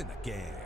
in the game.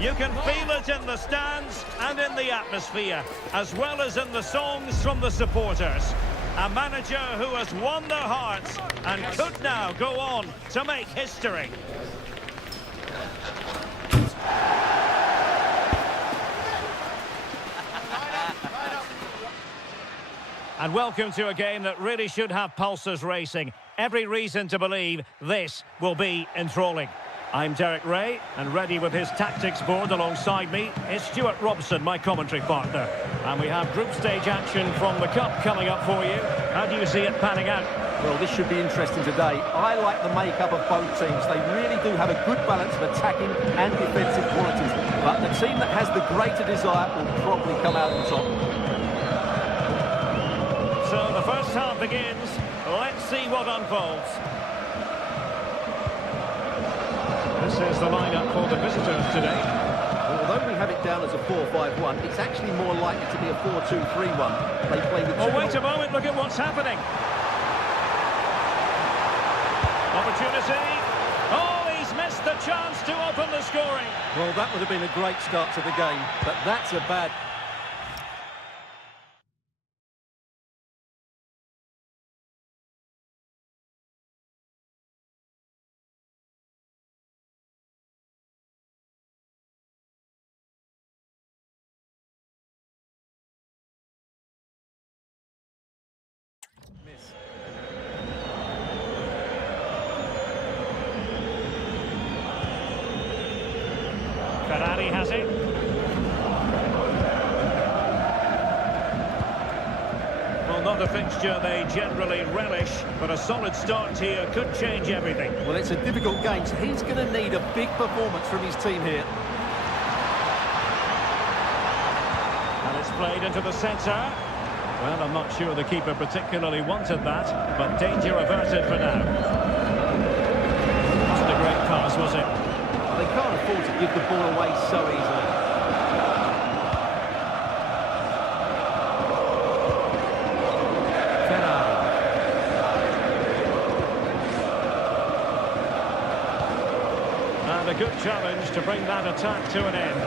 You can feel it in the stands and in the atmosphere, as well as in the songs from the supporters. A manager who has won their hearts and could now go on to make history. And welcome to a game that really should have pulses racing. Every reason to believe this will be enthralling. I'm Derek Ray, and ready with his tactics board alongside me is Stuart Robson, my commentary partner. And we have group stage action from the Cup coming up for you. How do you see it panning out? Well, this should be interesting today. I like the makeup of both teams. They really do have a good balance of attacking and defensive qualities. But the team that has the greater desire will probably come out on top. So the first half begins. Let's see what unfolds. This is the lineup for the visitors today. Although we have it down as a 4-5-1, it's actually more likely to be a 4-2-3-1. They play with... Oh, wait a moment, look at what's happening. Opportunity. Oh, he's missed the chance to open the scoring. Well, that would have been a great start to the game, but that's a bad... Ferrari has it. Well, not a fixture they generally relish, but a solid start here could change everything. Well, it's a difficult game, so he's going to need a big performance from his team here. played into the centre. Well, I'm not sure the keeper particularly wanted that, but danger averted for now. Wasn't a great pass, was it? They can't afford to give the ball away so easily. And a good challenge to bring that attack to an end.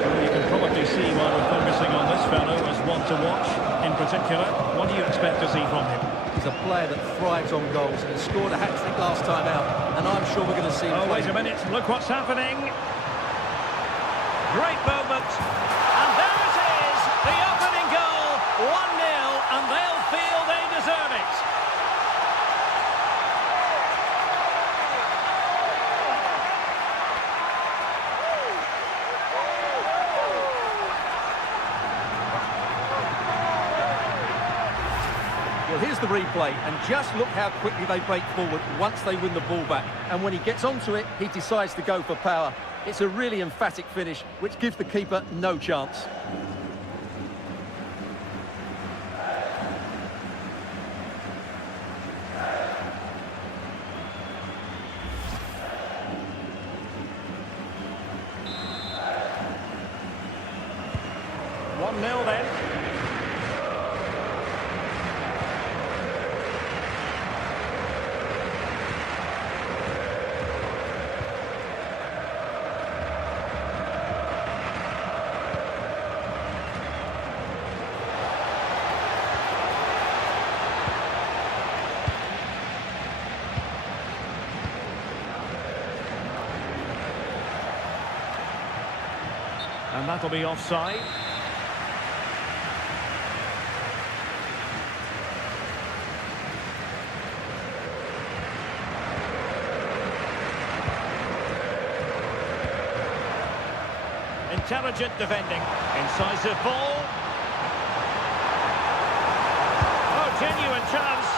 Well, you can probably see why we're focusing on this fellow as one to watch in particular. What do you expect to see from him? He's a player that thrives on goals. He scored a hat-trick last time out, and I'm sure we're going to see him play. Wait a minute, look what's happening. Great moment. And there it is, the opening goal, 1-0, and they'll feel they deserve it. Well, here's the replay, and just look how quickly they break forward once they win the ball back. And when he gets onto it, he decides to go for power. It's a really emphatic finish, which gives the keeper no chance. Then. And that'll be offside. Intelligent defending. Incisive ball. Oh, genuine chance.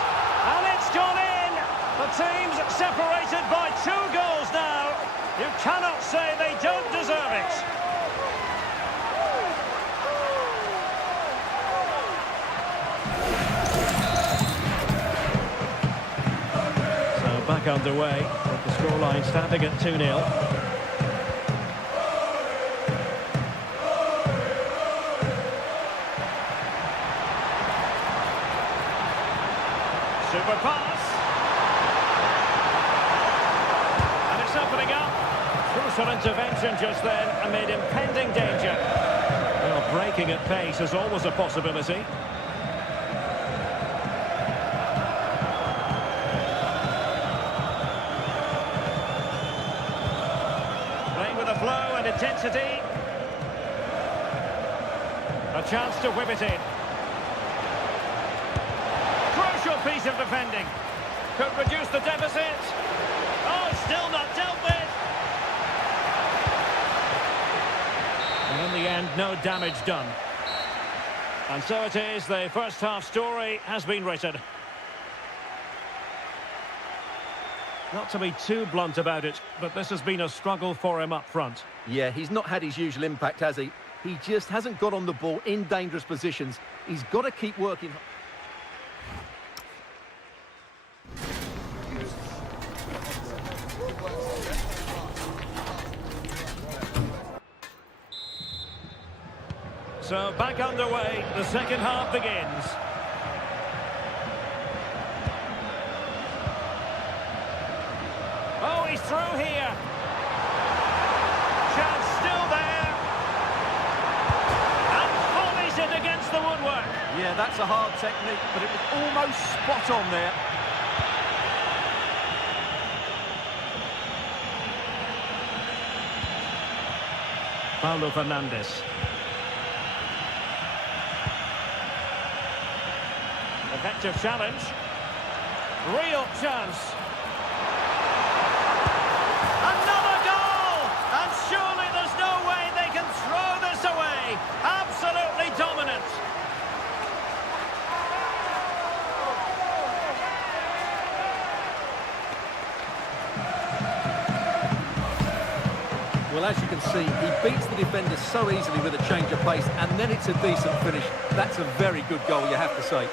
And it's gone in. The team's separated by 2 goals now. You cannot say they don't deserve it. So back underway with the scoreline standing at 2-0. Super pass. And it's opening up. Crucial intervention just then amid impending danger. Well, breaking at pace is always a possibility. Playing with a flow and intensity. A chance to whip it in. Piece of defending. Could reduce the deficit. Oh, still not dealt with. And in the end, no damage done. And so it is, the first half story has been written. Not to be too blunt about it, but this has been a struggle for him up front. Yeah, he's not had his usual impact, has he? He just hasn't got on the ball in dangerous positions. He's got to keep working. So back underway, the second half begins. Oh, he's through here. Chance still there. And volleys it against the woodwork. Yeah, that's a hard technique, but it was almost spot on there. Paulo Fernandes. Effective challenge. Real chance. Another goal! And surely there's no way they can throw this away. Absolutely dominant. Well, as you can see, he beats the defender so easily with a change of pace, and then it's a decent finish. That's a very good goal, you have to say.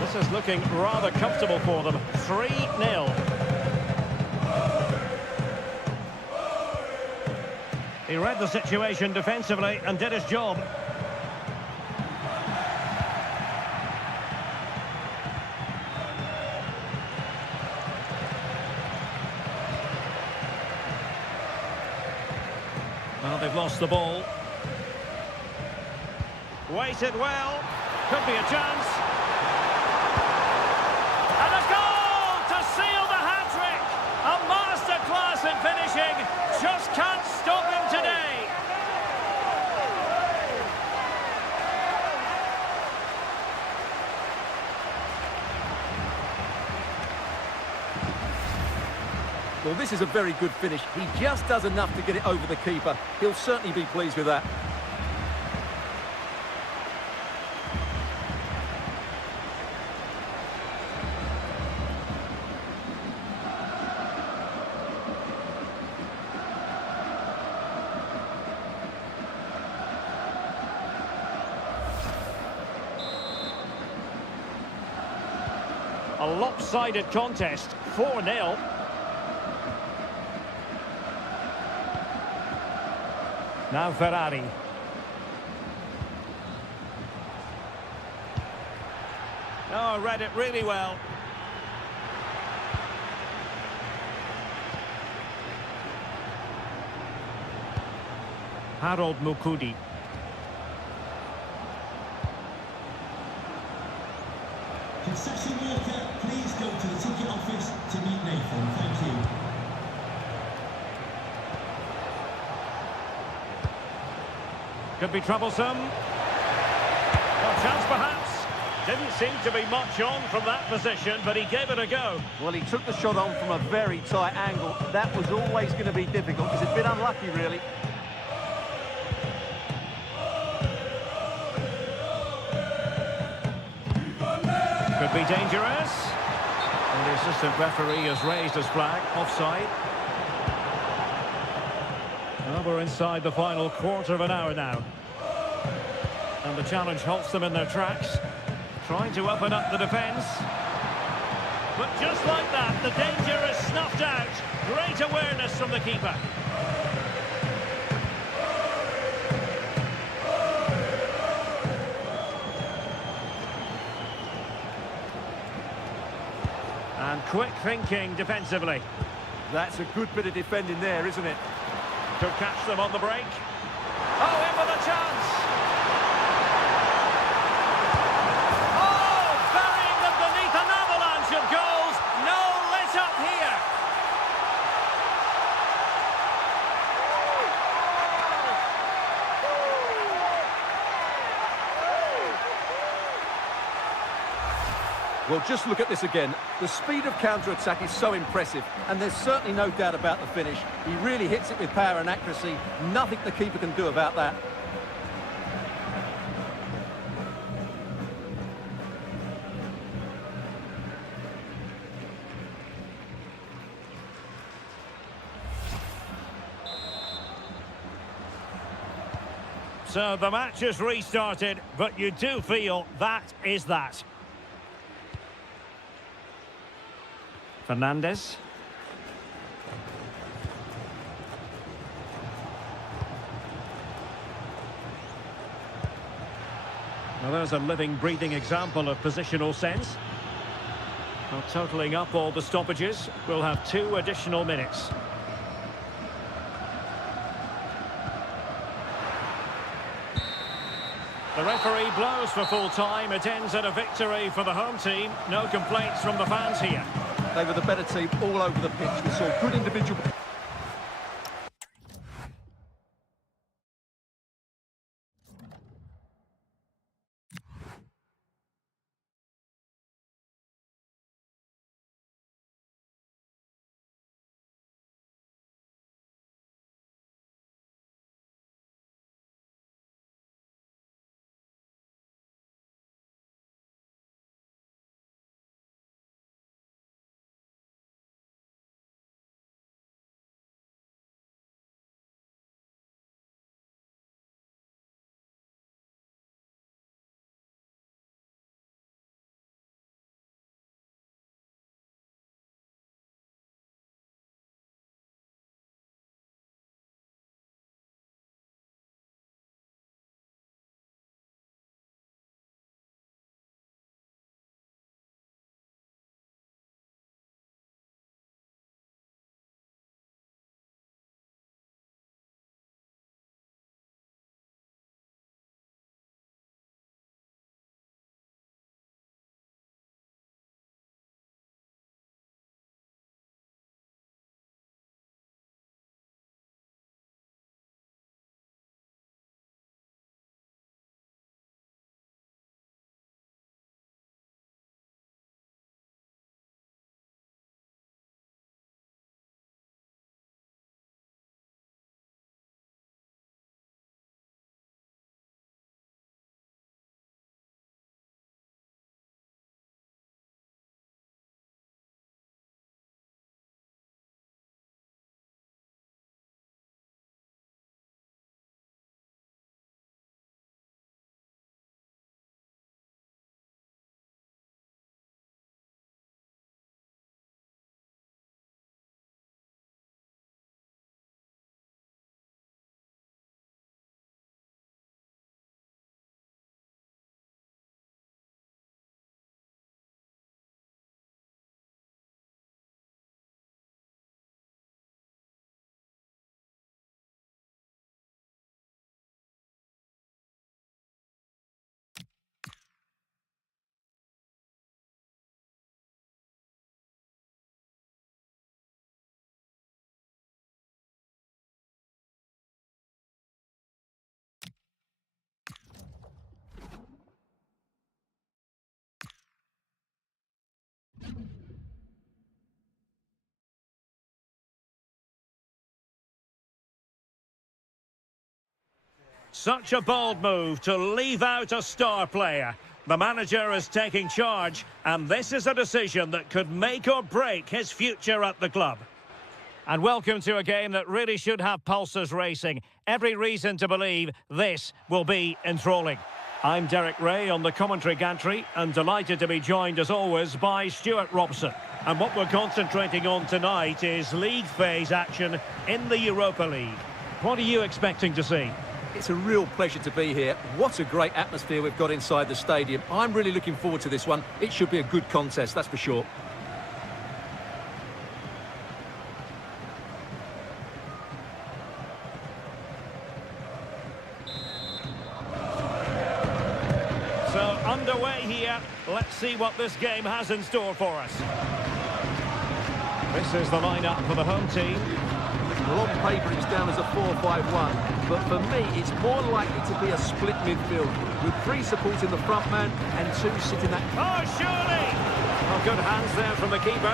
This is looking rather comfortable for them. 3-0. He read the situation defensively and did his job. Well, they've lost the ball. Waited well. Could be a chance. And a goal to seal the hat-trick! A masterclass in finishing. Just can't stop him today. Well, this is a very good finish. He just does enough to get it over the keeper. He'll certainly be pleased with that. A lopsided contest, 4-0. Now Ferrari. Oh, read it really well. Harold Mukudi. Concession worker, please go to the ticket office to meet Nathan. Thank you. Could be troublesome. Well, chance perhaps. Didn't seem to be much on from that position, but he gave it a go. Well, he took the shot on from a very tight angle. That was always going to be difficult. He's a bit unlucky, really. Could be dangerous. And the assistant referee has raised his flag. Offside. Well, we're inside the final quarter of an hour now. And the challenge halts them in their tracks. Trying to open up the defence. But just like that, the danger is snuffed out. Great awareness from the keeper. And quick thinking defensively. That's a good bit of defending there, isn't it? Could catch them on the break. Oh, in with a chance! Oh, burying them beneath an avalanche of goals. No let up here. Well, just look at this again. The speed of counter-attack is so impressive, and there's certainly no doubt about the finish. He really hits it with power and accuracy. Nothing the keeper can do about that. So the match has restarted, but you do feel that is that. Fernandez. Well, there's a living, breathing example of positional sense. Well, totalling up all the stoppages, we'll have 2 additional minutes. The referee blows for full time. It ends in a victory for the home team. No complaints from the fans here. They were the better team all over the pitch. We saw good individual... Such a bold move to leave out a star player. The manager is taking charge, and this is a decision that could make or break his future at the club. And welcome to a game that really should have pulses racing. Every reason to believe this will be enthralling. I'm Derek Ray on the commentary gantry, and delighted to be joined as always by Stuart Robson. And what we're concentrating on tonight is league phase action in the Europa League. What are you expecting to see? It's a real pleasure to be here. What a great atmosphere we've got inside the stadium. I'm really looking forward to this one. It should be a good contest, that's for sure. So underway here. Let's see what this game has in store for us. This is the lineup for the home team. Well, on paper it's down as a 4-5-1, but for me it's more likely to be a split midfield, with 3 supporting the front man and 2 sitting that... Oh, surely! Oh, good hands there from the keeper.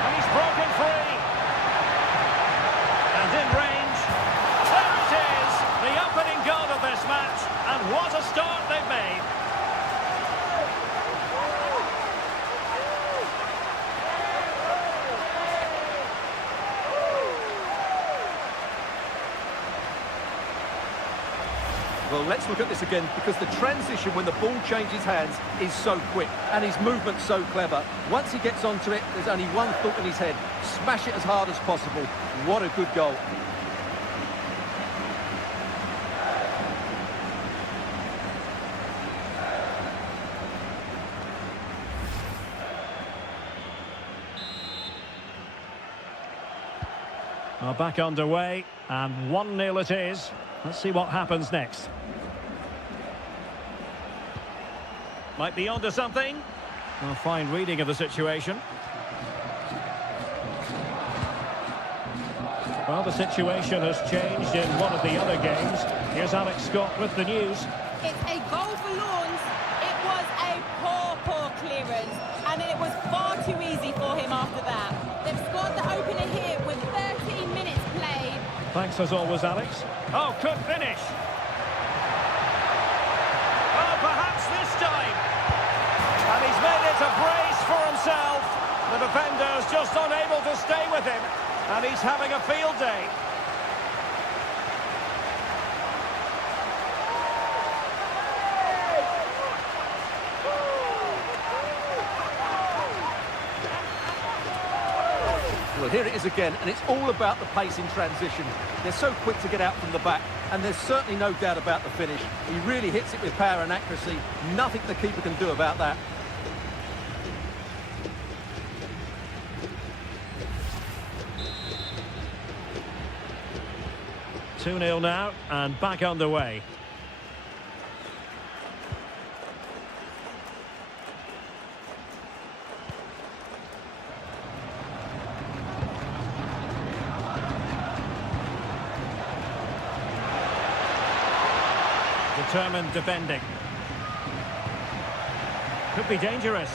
And he's broken free. And in range. There it is! The opening goal of this match. And what a start they've made. Well, let's look at this again, because the transition when the ball changes hands is so quick and his movement's so clever. Once he gets onto it, there's only one thought in his head: smash it as hard as possible. What a good goal. Well, back underway, and 1-0 it is. Let's see what happens next. Might be onto something. A fine reading of the situation. Well, the situation has changed in one of the other games. Here's Alex Scott with the news. It's a goal for Lawns. It was a poor clearance, and it was far too easy for him after that. They've scored the opener here with 13 minutes played. Thanks as always, Alex. Oh, could finish. Oh, perhaps this time. And he's made it a brace for himself. The defender's just unable to stay with him, and he's having a field day. Well, here it is again, and it's all about the pace in transition. They're so quick to get out from the back, and there's certainly no doubt about the finish. He really hits it with power and accuracy. Nothing the keeper can do about that. Two 2-0 now, and back underway. Determined defending. Could be dangerous.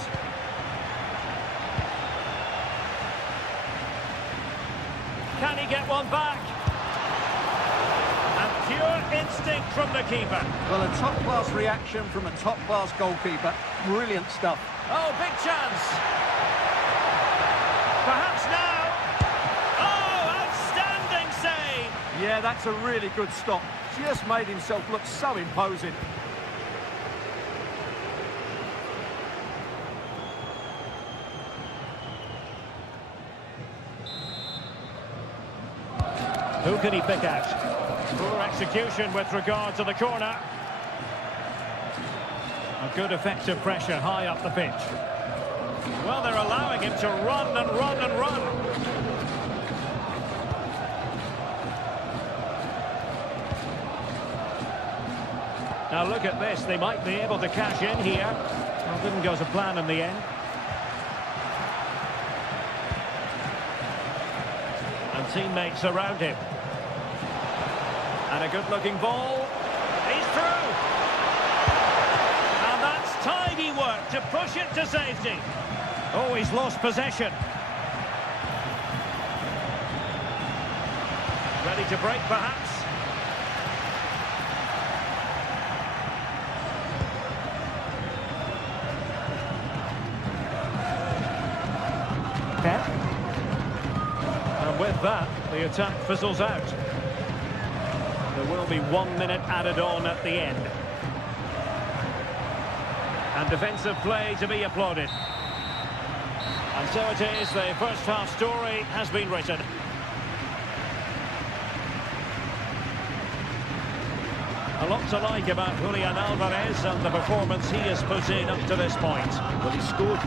Can he get one back? And pure instinct from the keeper. Well, a top-class reaction from a top-class goalkeeper. Brilliant stuff. Oh, big chance. Perhaps now. Oh, outstanding save. Yeah, that's a really good stop. Just made himself look so imposing. Who can he pick out? Poor execution with regard to the corner. A good effective pressure high up the pitch. Well, they're allowing him to run and run and run. Now look at this, they might be able to cash in here. Well, didn't go to plan in the end. And teammates around him. And a good-looking ball. He's through! And that's tidy work to push it to safety. Oh, he's lost possession. Ready to break, perhaps? Pep. And with that, the attack fizzles out. There will be 1 minute added on at the end. And defensive play to be applauded. And so it is, the first half story has been written. A lot to like about Julian Alvarez and the performance he has put in up to this point. Well, he scored.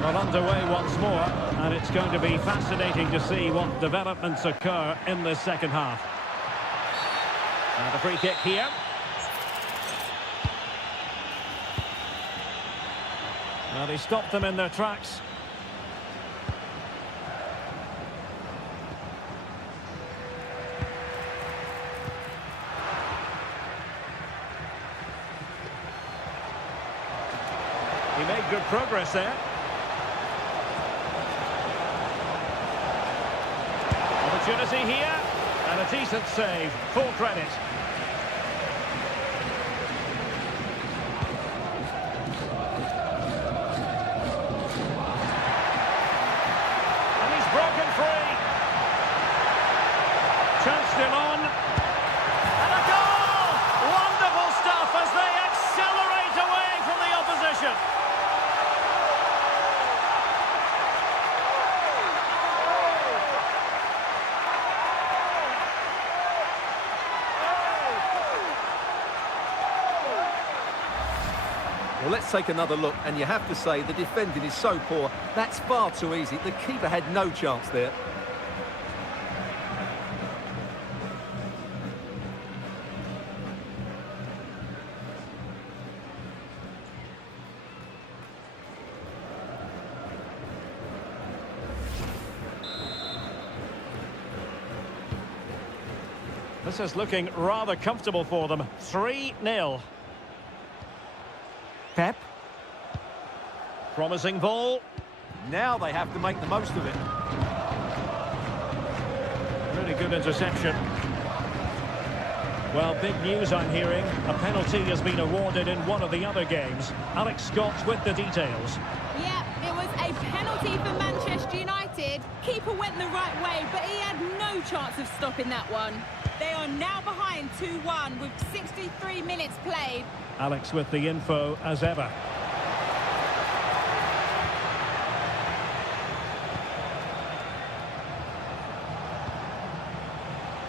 Well, underway once more, and it's going to be fascinating to see what developments occur in this second half. And the free kick here. Well, he stopped them in their tracks. He made good progress there. Opportunity here, and a decent save, full credit. And he's broken free. Chance still on. And a goal! Wonderful stuff as they accelerate away from the opposition. Well, let's take another look, and you have to say the defending is so poor. That's far too easy. The keeper had no chance there. This is looking rather comfortable for them. 3-0. Pep. Promising ball. Now they have to make the most of it. Really good interception. Well, big news I'm hearing. A penalty has been awarded in one of the other games. Alex Scott with the details. Yeah, it was a penalty for Manchester United. Keeper went the right way, but he had no chance of stopping that one. They are now behind 2-1 with 63 minutes played. Alex with the info as ever.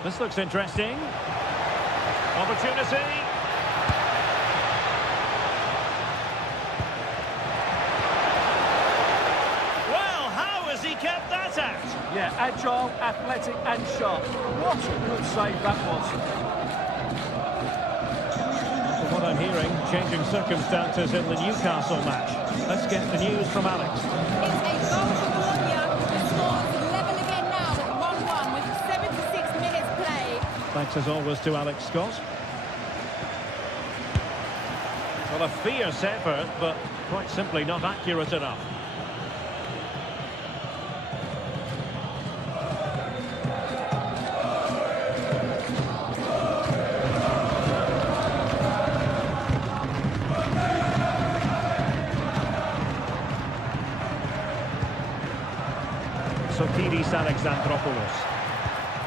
This looks interesting. Opportunity. Well, how has he kept that out? Yeah, agile, athletic and sharp. What a good save that was. From what I'm hearing, changing circumstances in the Newcastle match. Let's get the news from Alex. It's a goal for Bologna. The score is level again now at 1-1 with 76 minutes played. Thanks as always to Alex Scott. Well, a fierce effort, but quite simply not accurate enough. Sotidis Alexandropoulos.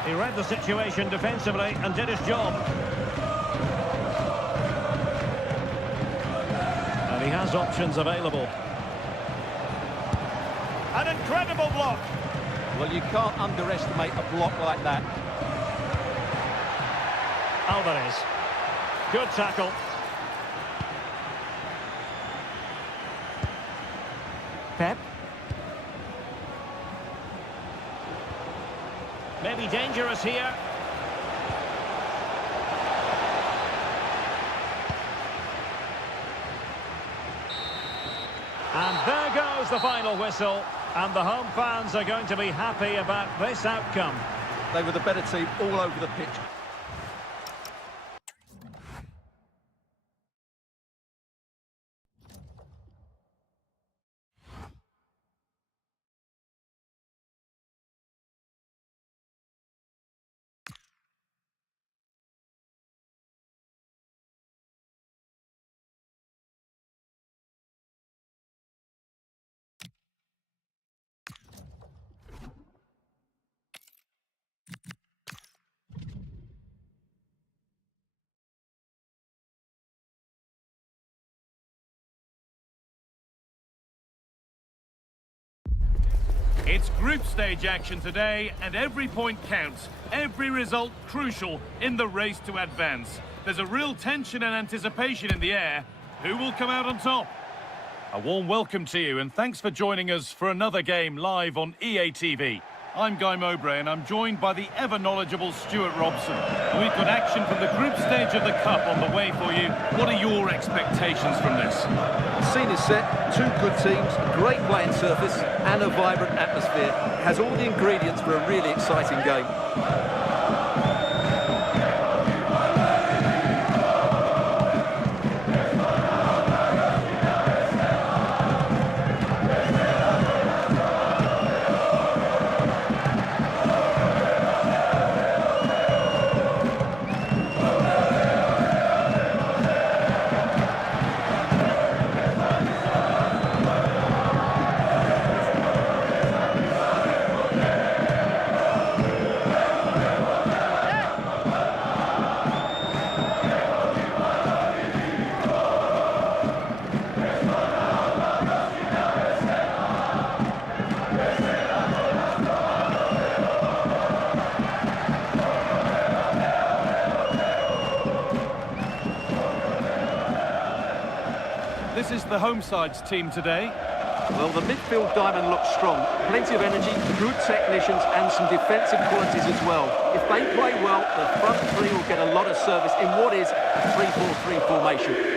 He read the situation defensively and did his job. And he has options available. An incredible block. Well, you can't underestimate a block like that. Alvarez. Good tackle. Pep. Maybe dangerous here. And there goes the final whistle. And the home fans are going to be happy about this outcome. They were the better team all over the pitch. It's group stage action today, and every point counts. Every result crucial in the race to advance. There's a real tension and anticipation in the air. Who will come out on top? A warm welcome to you, and thanks for joining us for another game live on EA TV. I'm Guy Mowbray, and I'm joined by the ever-knowledgeable Stuart Robson. We've got action from the group stage of the Cup on the way for you. What are your expectations from this? The scene is set, two good teams, great playing surface and a vibrant atmosphere. It has all the ingredients for a really exciting game. This is the home side's team today. Well, the midfield diamond looks strong. Plenty of energy, good technicians and some defensive qualities as well. If they play well, the front three will get a lot of service in what is a 3-4-3 formation.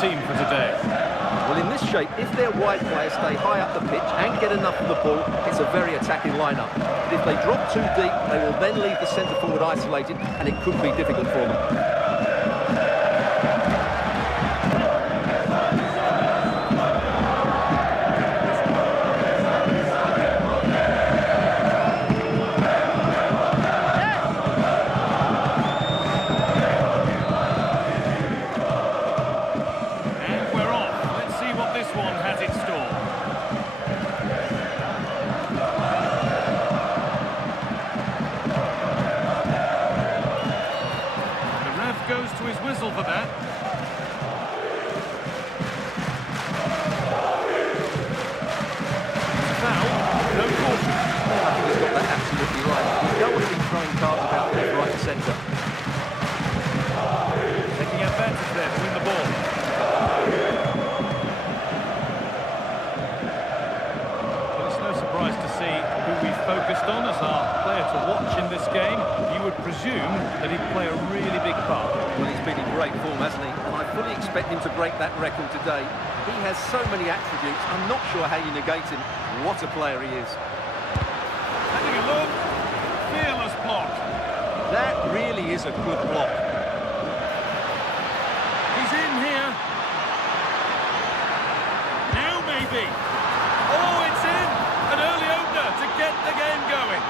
Team for today. Well, in this shape, if their wide players stay high up the pitch and get enough of the ball, it's a very attacking lineup. But if they drop too deep, they will then leave the centre forward isolated, and it could be difficult for them. Goes to his whistle for that. Foul, no caution. I think he's got that absolutely right. You don't want to be throwing cards about left, right and centre. Taking advantage there to win the ball. Well, it's no surprise to see who we focused on as our player to watch in this game. You would presume that he'd play a really big part. Well, he's been in great form, hasn't he? And I fully expect him to break that record today. He has so many attributes, I'm not sure how you negate him. What a player he is. Having a look, fearless block. That really is a good block. He's in here. Now maybe. Oh, it's in! An early opener to get the game going.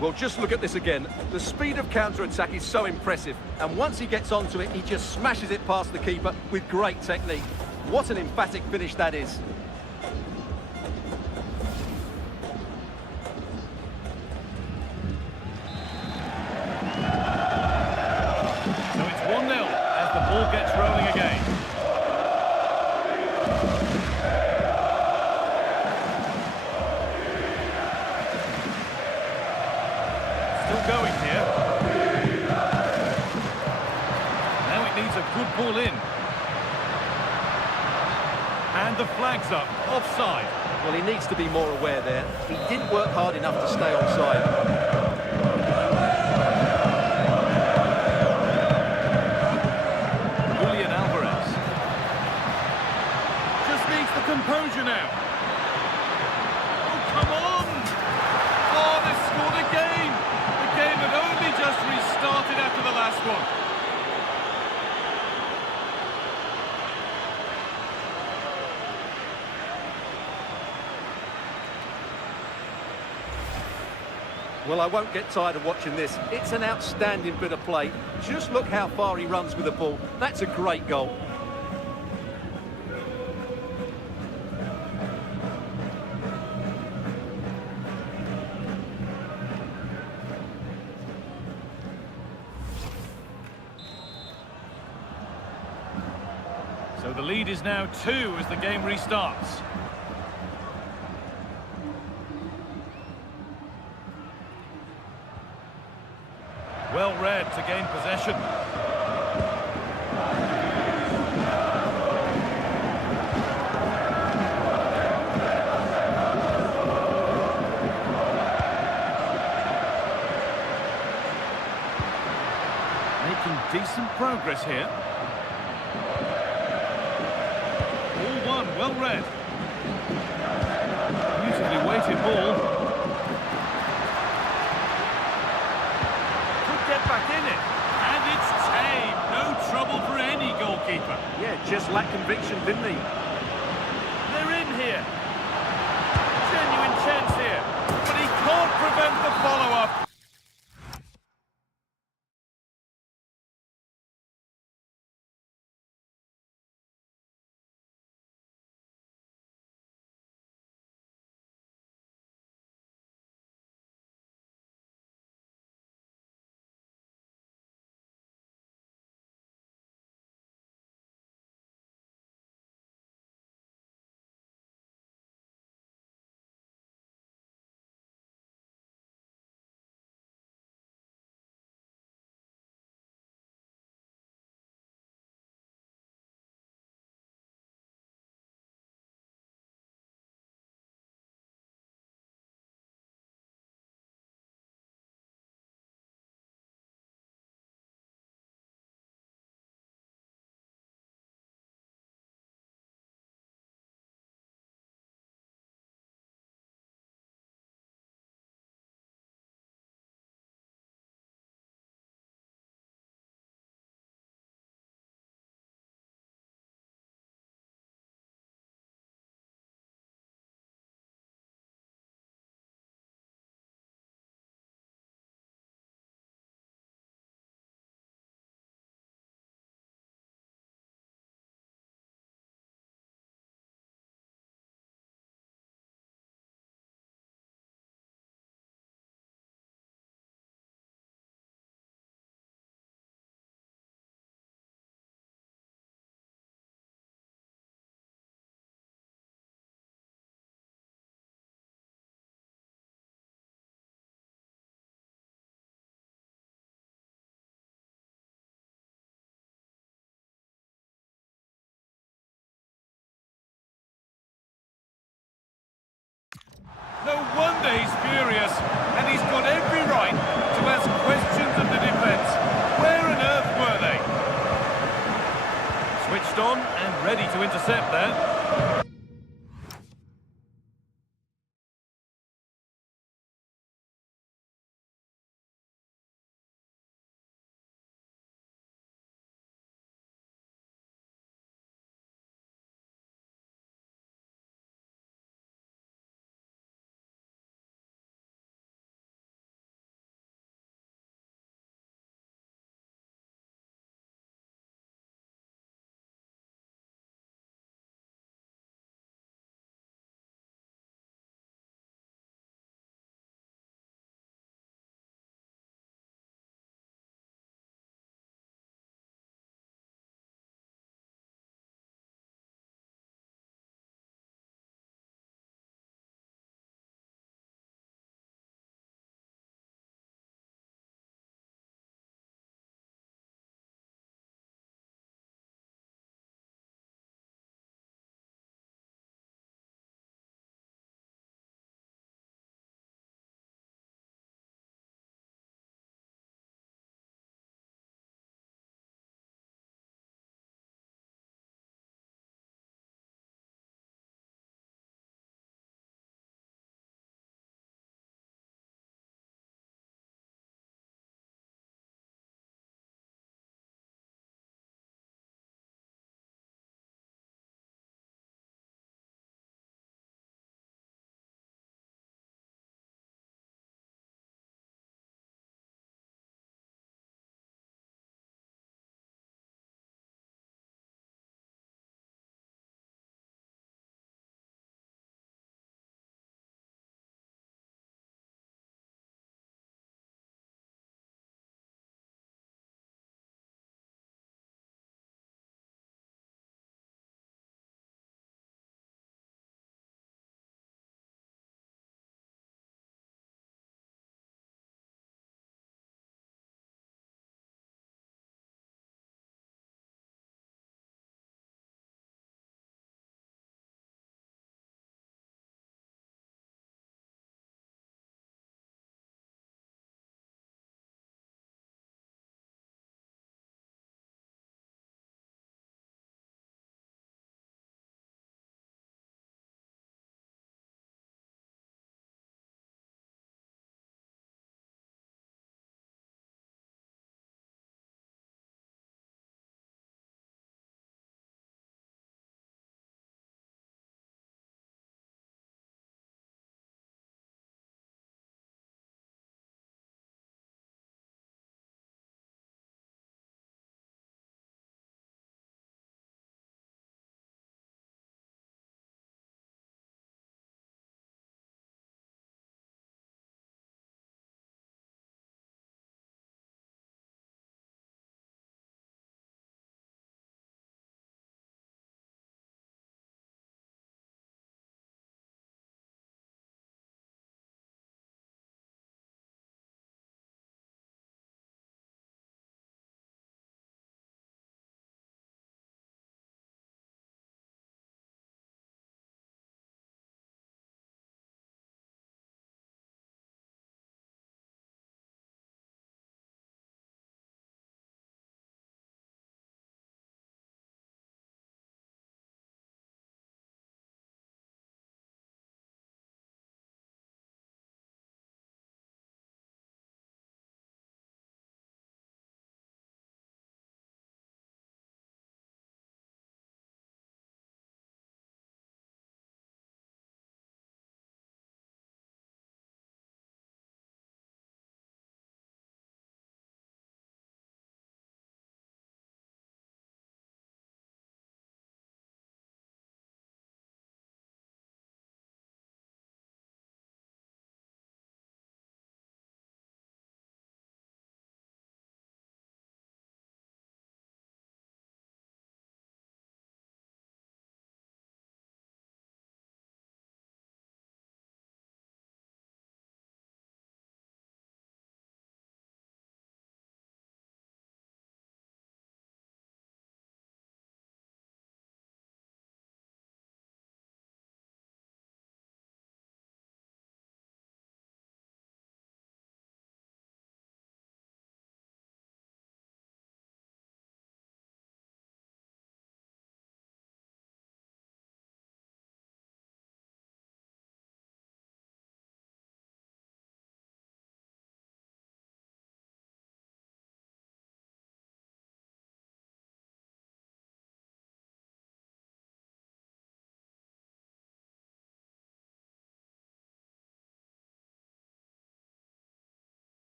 Well, just look at this again. The speed of counter-attack is so impressive. And once he gets onto it, he just smashes it past the keeper with great technique. What an emphatic finish that is. So it's 1-0 as the ball gets rolling again. Going here. Now it needs a good ball in. And the flag's up, offside. Well, he needs to be more aware there. He didn't work hard enough to stay onside. composure now. Oh, come on! Oh, they scored again! The game had only just restarted after the last one. Well, I won't get tired of watching this. It's an outstanding bit of play. Just look how far he runs with the ball. That's a great goal. So the lead is now 2 as the game restarts. Well read to gain possession. Making decent progress here. All one, well read. Beautifully weighted ball. Get back in it, and it's tame. No trouble for any goalkeeper. Yeah, just lacked conviction, didn't he? They're in here. Genuine chance here, but he can't prevent the follow-up. No wonder he's furious, and he's got every right to ask questions of the defence. Where on earth were they? Switched on and ready to intercept there.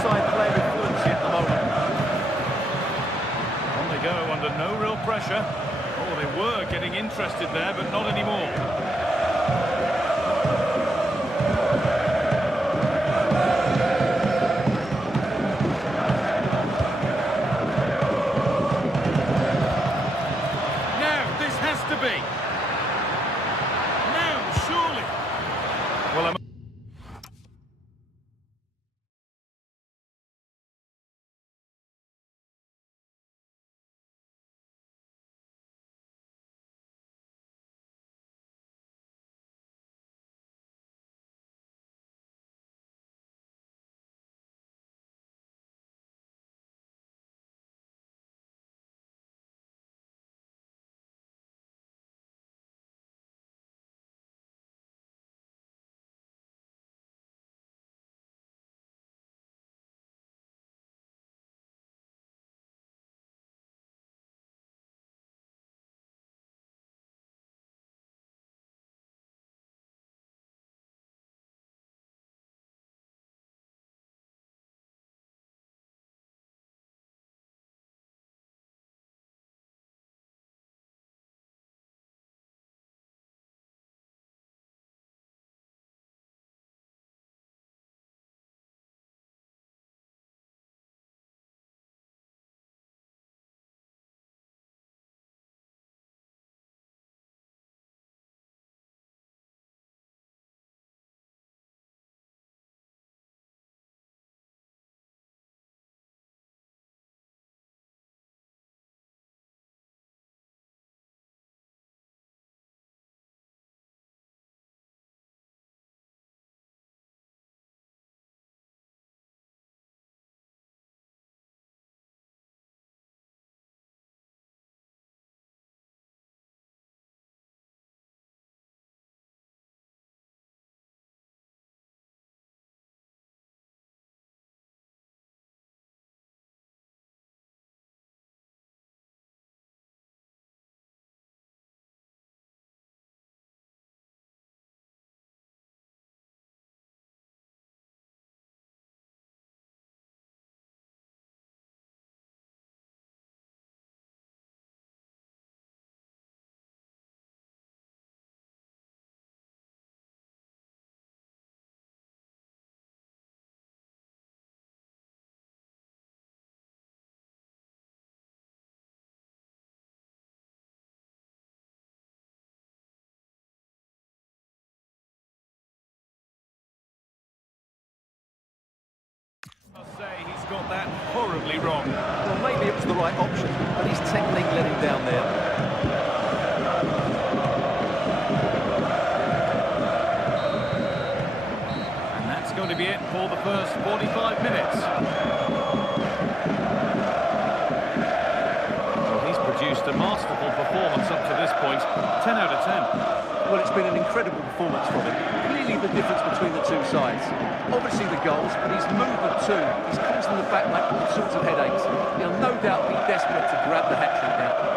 side playing with fluency at the moment. On they go under no real pressure. Oh, they were getting interested there, but not anymore. Now, this has to be. Now, surely. Well, I'm... I'll say he's got that horribly wrong. Well, maybe it was the right option, but his technique let him down there. And that's going to be it for the first 45 minutes. Well, he's produced a masterful performance up to this point. 10 out of 10. Well, it's been an incredible performance from him. Clearly the difference between the two sides. Obviously the goals, but his movement too. He's causing the back like all sorts of headaches. He'll no doubt be desperate to grab the hat-trick now.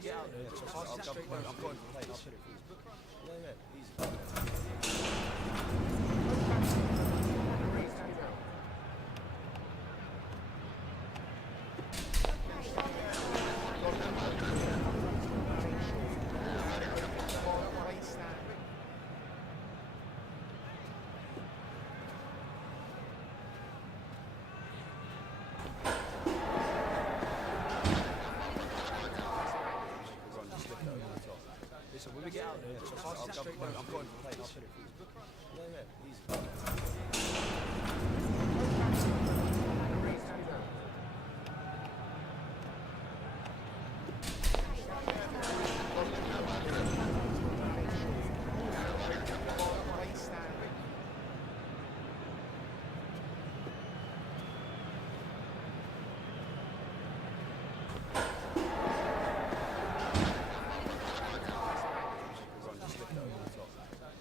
we get out there? I'm going for pace. Yeah, easy. Listen, when we get out there, I'm going for pace. Yeah, easy.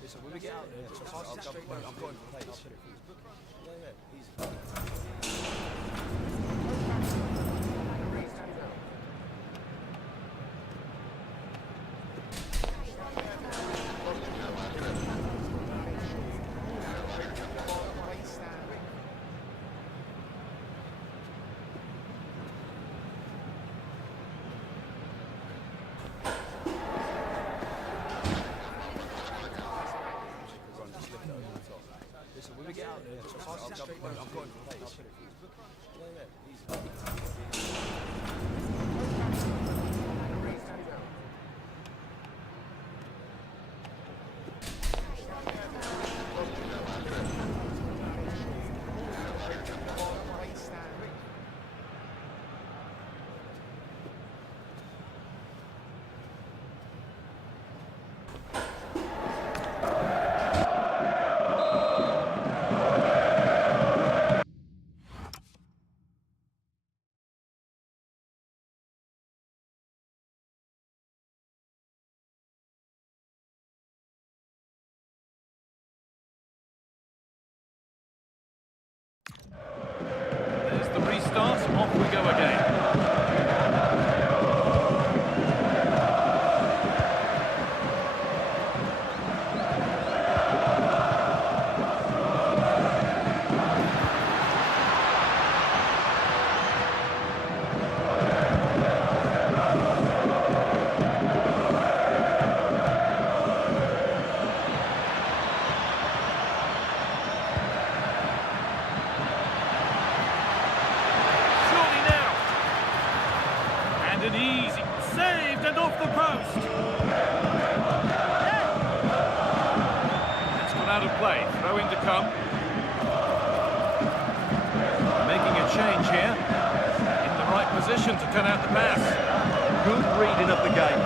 Listen, when we get out there, I'm going for pace. Yeah, easy. Listen, when we get out there, I'm going for pace. Yeah, easy. There's the restart. Off we go again. And an easy, saved and off the post. It's gone out of play, throw in to come. Making a change here, in the right position to turn out the pass. Good reading of the game.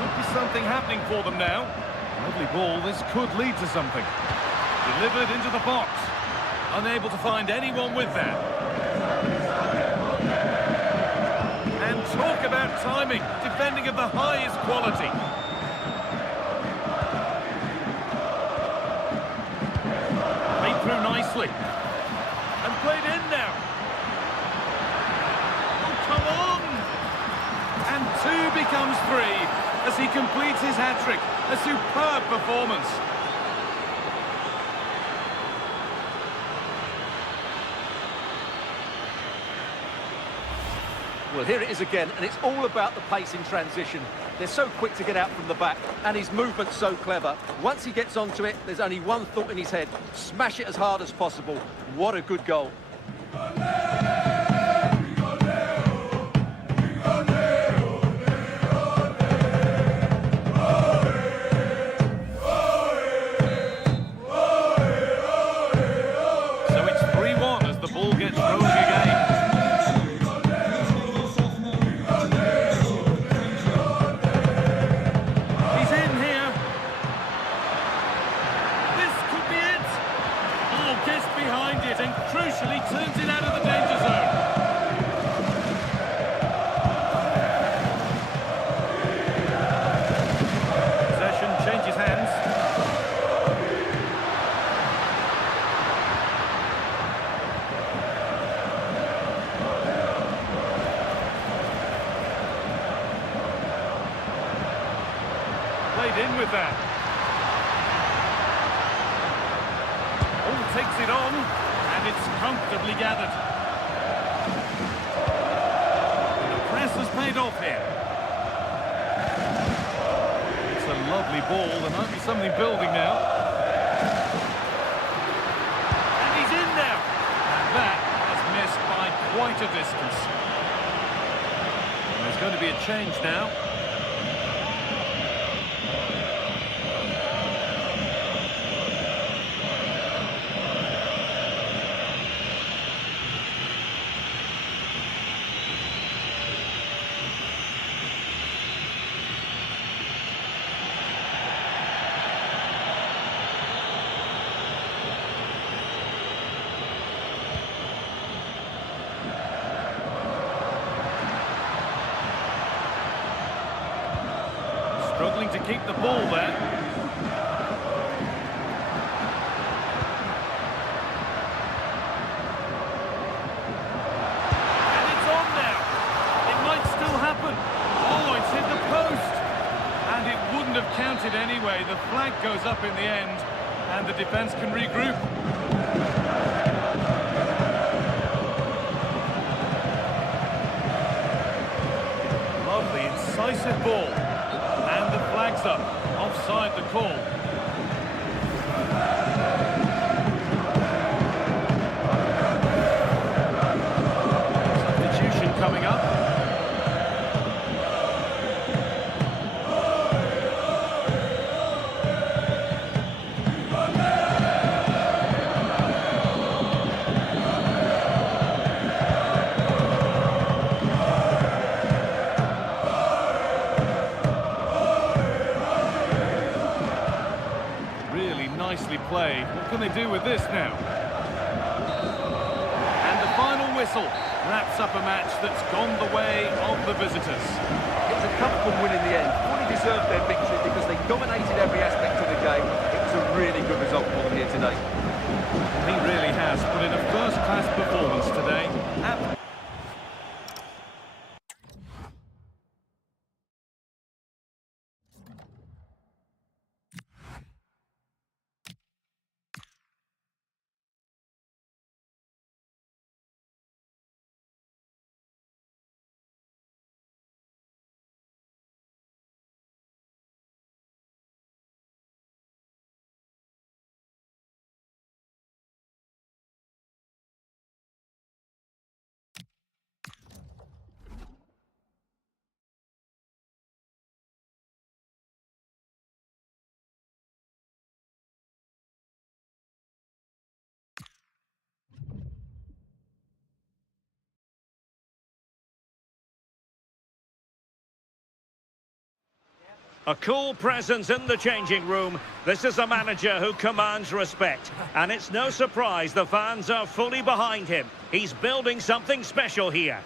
Could be something happening for them now. Lovely ball, this could lead to something. Delivered into the box. Unable to find anyone with that. And talk about timing, defending of the highest quality. Played through nicely. And played in now. Oh, come on! And 2 becomes 3 as he completes his hat-trick. A superb performance. Well, here it is again, and it's all about the pace in transition. They're so quick to get out from the back, and his movement's so clever. Once he gets onto it, there's only one thought in his head: smash it as hard as possible. What a good goal. So it's 3-1 as the ball gets rolling again. Behind it and crucially played in with that. Oh, takes it on, and it's comfortably gathered. The press has paid off here. It's a lovely ball. There might be something building now. And he's in now. And that has missed by quite a distance. And there's going to be a change now. Struggling to keep the ball there. And it's on now. It might still happen. Oh, it's hit the post. And it wouldn't have counted anyway. The flag goes up in the end, and the defence can regroup. Lovely, incisive ball. And the flag's up. Offside the call. Substitution coming up. Nicely played. What can they do with this now? And the final whistle wraps up a match that's gone the way of the visitors. It was a comfortable win in the end. Fully deserved their victory because they dominated every aspect of the game. It was a really good result for them here today. He really has put in a first-class performance today. A cool presence in the changing room. This is a manager who commands respect. And it's no surprise the fans are fully behind him. He's building something special here.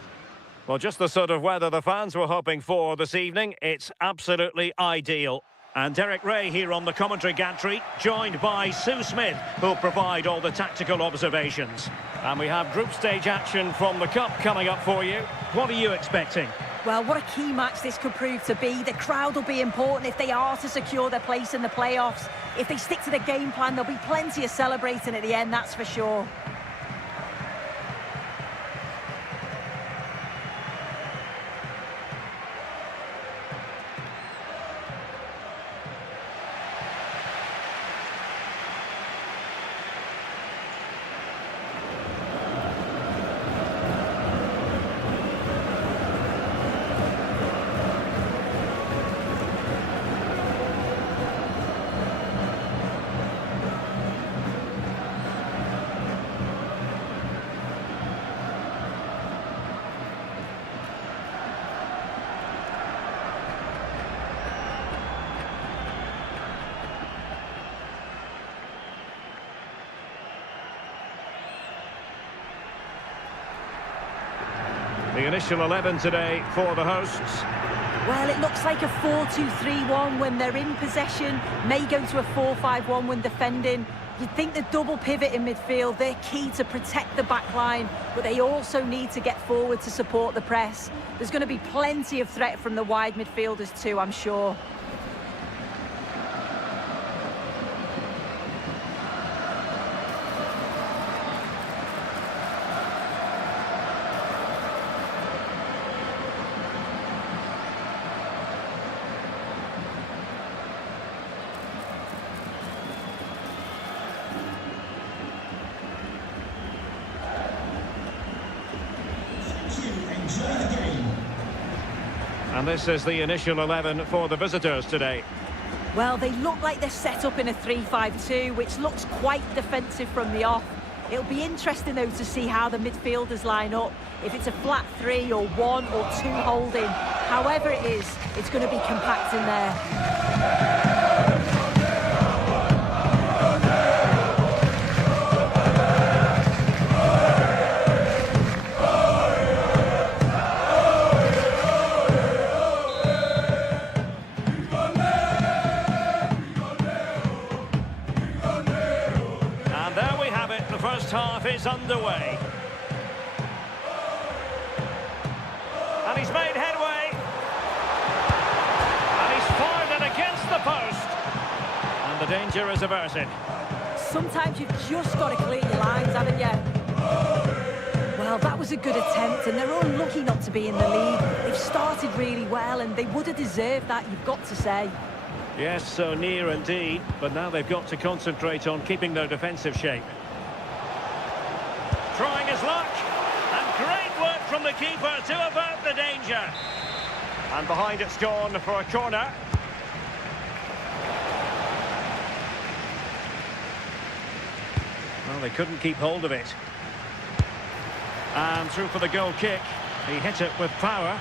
Well, just the sort of weather the fans were hoping for this evening. It's absolutely ideal. And Derek Ray here on the commentary gantry, joined by Sue Smith, who'll provide all the tactical observations. And we have group stage action from the Cup coming up for you. What are you expecting? Well, what a key match this could prove to be. The crowd will be important if they are to secure their place in the playoffs. If they stick to the game plan, there'll be plenty of celebrating at the end, that's for sure. The initial 11 today for the hosts. Well, it looks like a 4-2-3-1 when they're in possession. May go to a 4-5-1 when defending. You'd think the double pivot in midfield, they're key to protect the back line, but they also need to get forward to support the press. There's going to be plenty of threat from the wide midfielders too, I'm sure. And this is the initial 11 for the visitors today. Well, they look like they're set up in a 3-5-2, which looks quite defensive from the off. It'll be interesting, though, to see how the midfielders line up. If it's a flat 3 or 1 or 2 holding, however it is, it's going to be compact in there. First half is underway. And he's made headway. And he's fired it against the post. And the danger is averted. Sometimes you've just got to clear your lines, haven't you? Well, that was a good attempt, and they're unlucky not to be in the lead. They've started really well, and they would have deserved that, you've got to say. Yes, so near indeed. But now they've got to concentrate on keeping their defensive shape. Trying his luck, and great work from the keeper to avert the danger. And behind it's gone for a corner. Well, they couldn't keep hold of it. And through for the goal kick. He hit it with power.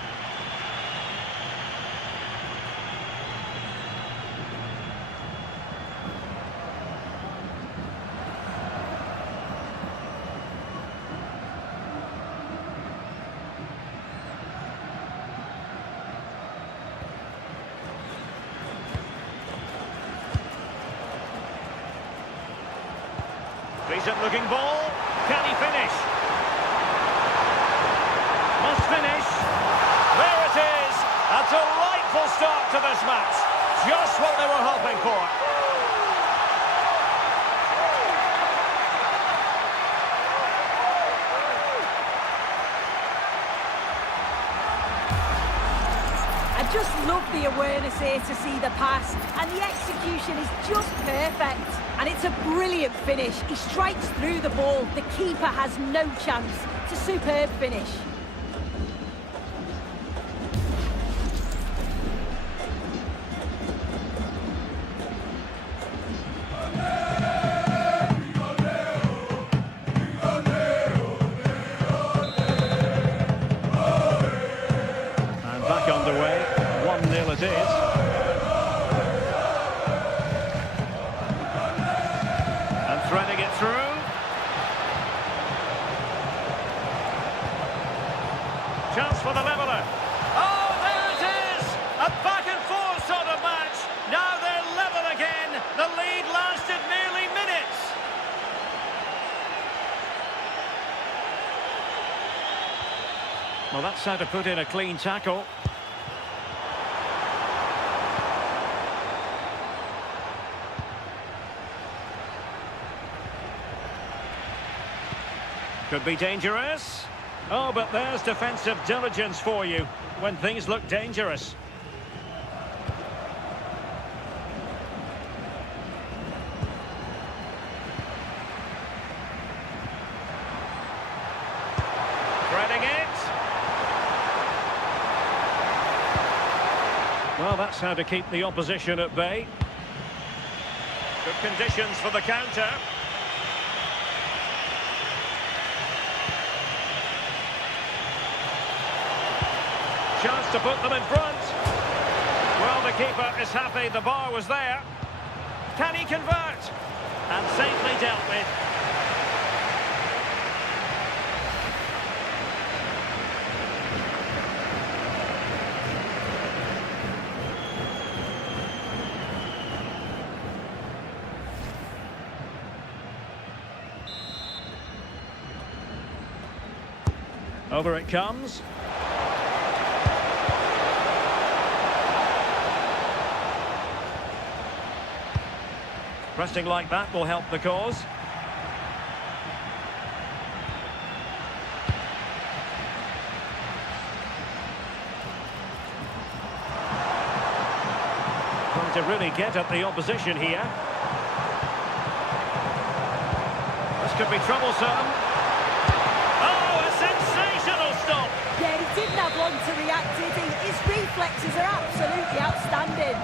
Decent looking ball. Can he finish? Must finish. There it is. A delightful start to this match. Just what they were hoping for. I just love the awareness here to see the pass, and the execution is just perfect. And it's a brilliant finish. He strikes through the ball. The keeper has no chance. It's a superb finish. And back underway. 1-0 it is. Threading it through. Chance for the leveller. Oh, there it is! A back and forth sort of match. Now they're level again. The lead lasted nearly minutes. Well, that's how to put in a clean tackle. Could be dangerous. Oh, but there's defensive diligence for you when things look dangerous. Threading it. Well, that's how to keep the opposition at bay. Good conditions for the counter. Chance to put them in front. Well, the keeper is happy the bar was there. Can he convert? And safely dealt with. Over it comes. Pressing like that will help the cause. Trying to really get at the opposition here. This could be troublesome. Oh, a sensational stop! Yeah, he didn't have long to react, did he? His reflexes are absolutely outstanding.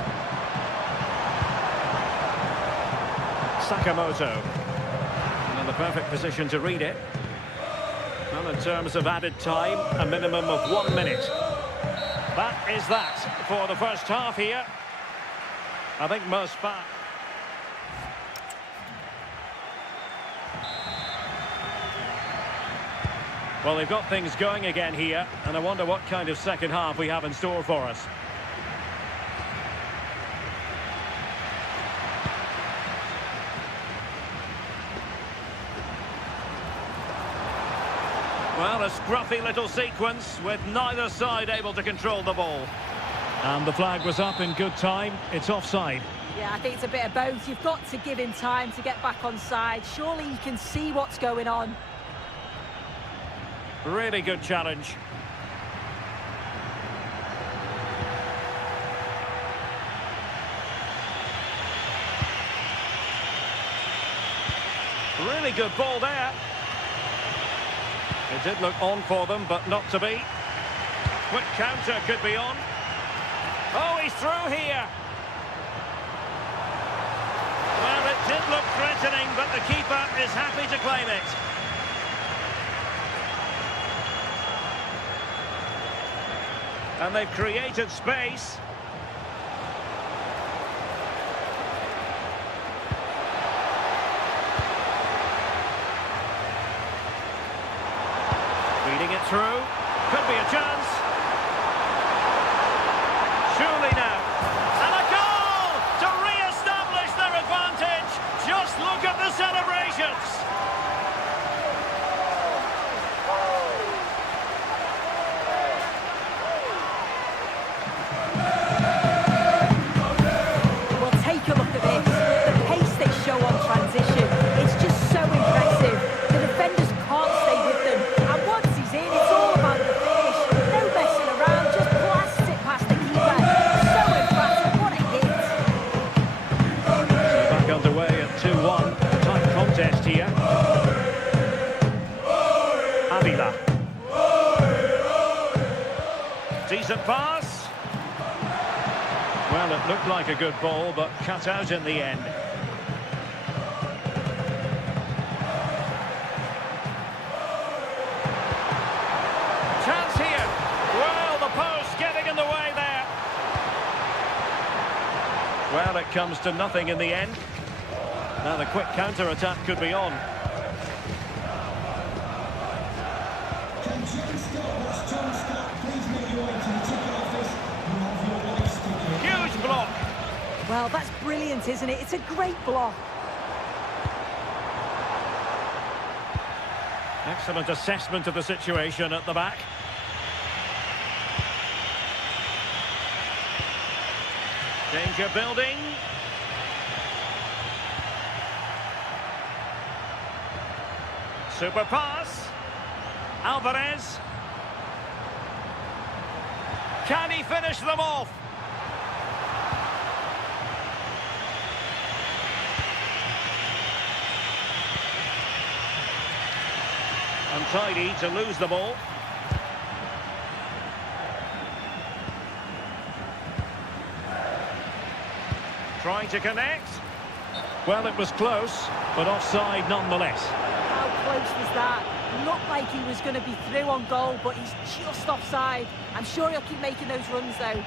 Sakamoto. In the perfect position to read it. Well, in terms of added time, a minimum of 1 minute. That is that for the first half here. I think most fans. Well, they've got things going again here, and I wonder what kind of second half we have in store for us. Well, a scruffy little sequence with neither side able to control the ball. And the flag was up in good time. It's offside. Yeah, I think it's a bit of both. You've got to give him time to get back on side. Surely he can see what's going on. Really good challenge. Really good ball there. It did look on for them, but not to be. Quick counter could be on. Oh, he's through here. Well, it did look threatening, but the keeper is happy to claim it. And they've created space. Feeding it through. Could be a chance. Surely now. And a goal to re-establish their advantage. Just look at the celebrations. Decent pass. Well, it looked like a good ball, but cut out in the end. Chance here. Well, the post getting in the way there. Well, it comes to nothing in the end. Now the quick counter-attack could be on. Huge block. Well, that's brilliant, isn't it? It's a great block. Excellent assessment of the situation at the back. Danger building. Super pass. Alvarez. Can he finish them off? Untidy to lose the ball. Trying to connect. Well, it was close, but offside nonetheless. How close was that? Looked like he was going to be through on goal, but he's just offside. I'm sure he'll keep making those runs, though.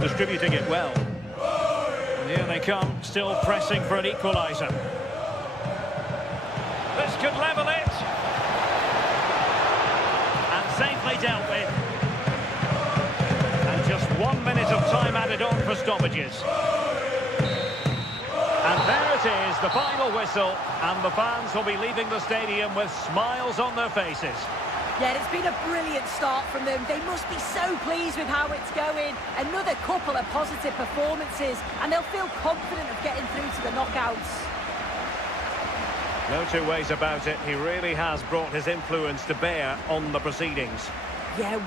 Distributing it well. And here they come, still pressing for an equaliser. This could level it. And safely dealt with. And just 1 minute of time added on for stoppages. And there it is, the final whistle. And the fans will be leaving the stadium with smiles on their faces. Yeah, it's been a brilliant start from them. They must be so pleased with how it's going. Another couple of positive performances, and they'll feel confident of getting through to the knockouts. No two ways about it. He really has brought his influence to bear on the proceedings. Yeah,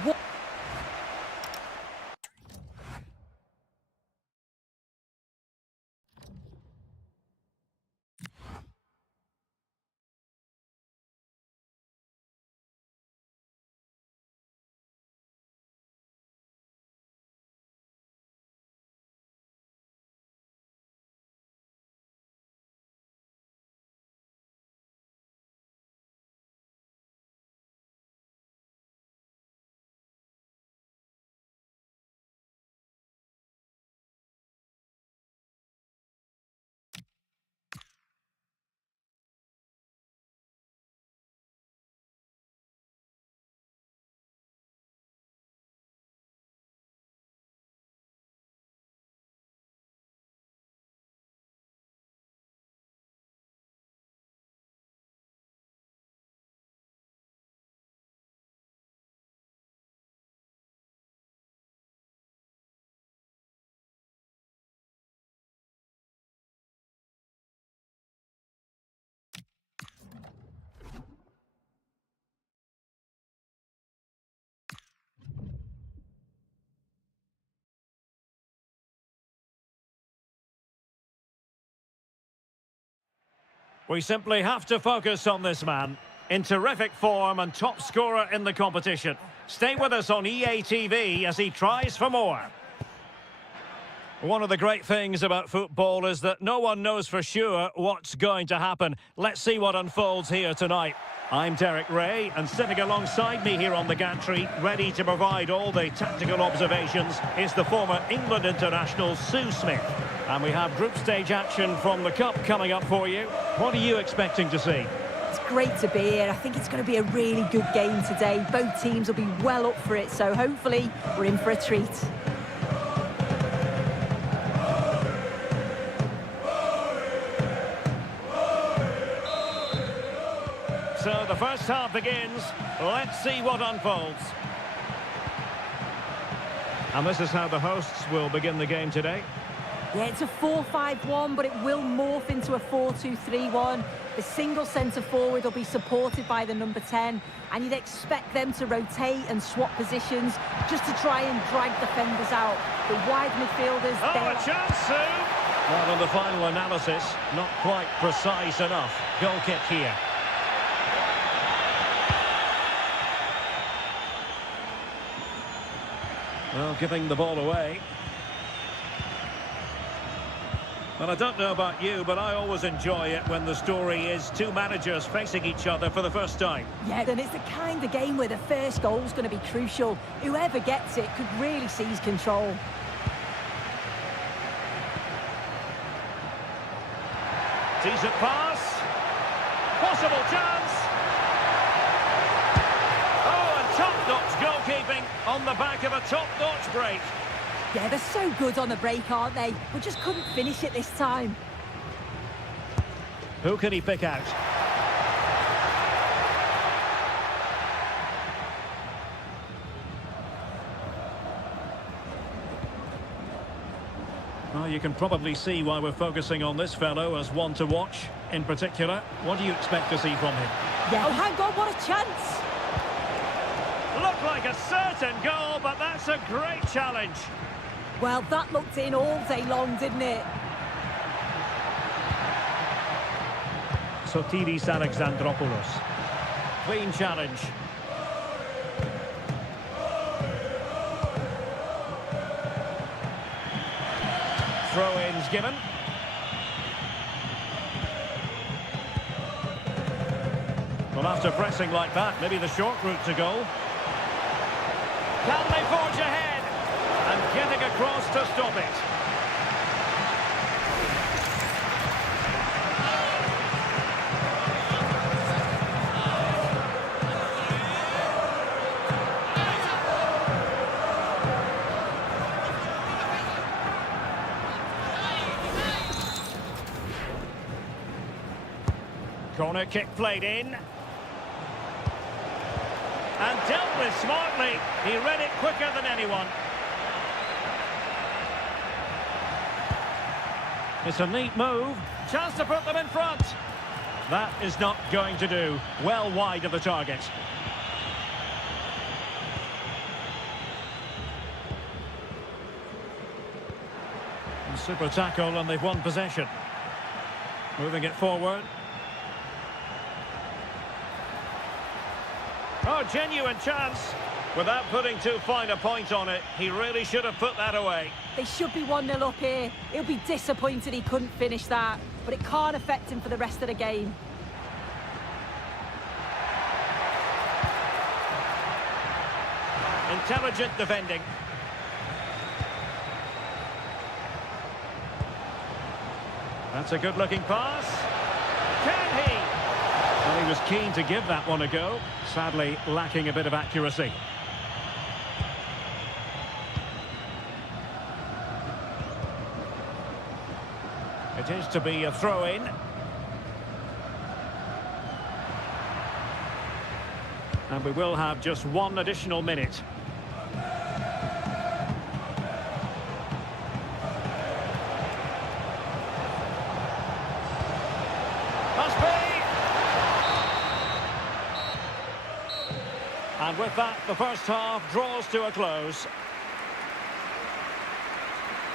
We simply have to focus on this man. In terrific form and top scorer in the competition. Stay with us on EA TV as he tries for more. One of the great things about football is that no one knows for sure what's going to happen. Let's see what unfolds here tonight. I'm Derek Ray, and sitting alongside me here on the gantry, ready to provide all the tactical observations, is the former England international Sue Smith. And we have group stage action from the Cup coming up for you. What are you expecting to see? It's great to be here. I think it's going to be a really good game today. Both teams will be well up for it, so hopefully we're in for a treat. So the first half begins. Let's see what unfolds. And this is how the hosts will begin the game today. Yeah, it's a 4-5-1, but it will morph into a 4-2-3-1. The single centre forward will be supported by the number 10, and you'd expect them to rotate and swap positions just to try and drag defenders out. The wide midfielders... Oh, a chance, Sue! Well, on the final analysis, not quite precise enough. Goal kick here. Well, giving the ball away. Well, I don't know about you, but I always enjoy it when the story is two managers facing each other for the first time. Yeah, then it's the kind of game where the first goal's going to be crucial. Whoever gets it could really seize control. Decent pass. Possible chance. Oh, and top-notch goalkeeping on the back of a top-notch break. Yeah, they're so good on the break, aren't they? We just couldn't finish it this time. Who can he pick out? Well, you can probably see why we're focusing on this fellow as one to watch. In particular, what do you expect to see from him? Yeah. Oh, hang on, what a chance! Looked like a certain goal, but that's a great challenge. Well, that looked in all day long, didn't it? Sotiris Alexandropoulos. Clean challenge. Throw-ins given. Well, after pressing like that, maybe the short route to goal. Can they forge ahead? And getting across to stop it. Corner kick played in. And dealt with smartly. He read it quicker than anyone. It's a neat move. Chance to put them in front. That is not going to do. Well wide of the target. And super tackle, and they've won possession. Moving it forward. Oh, genuine chance. Without putting too fine a point on it, he really should have put that away. They should be 1-0 up here. He'll be disappointed he couldn't finish that, but it can't affect him for the rest of the game. Intelligent defending. That's a good-looking pass. Can he? Well, he was keen to give that one a go. Sadly, lacking a bit of accuracy. It is to be a throw-in. And we will have just one additional minute. Must be! And with that, the first half draws to a close.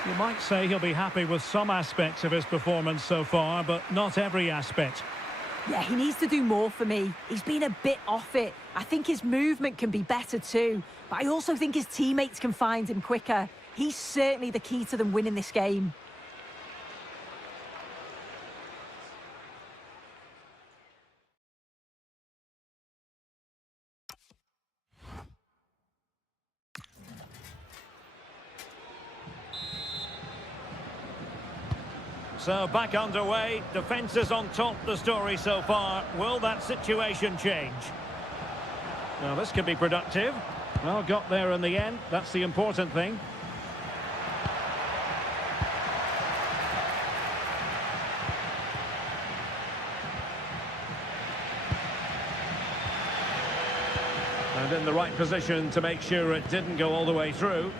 You might say he'll be happy with some aspects of his performance so far, but not every aspect. Yeah, he needs to do more for me. He's been a bit off it. I think his movement can be better too, but I also think his teammates can find him quicker. He's certainly the key to them winning this game. So back underway, defence is on top, the story so far. Will that situation change? Now this could be productive. Well, got there in the end, that's the important thing. And in the right position to make sure it didn't go all the way through.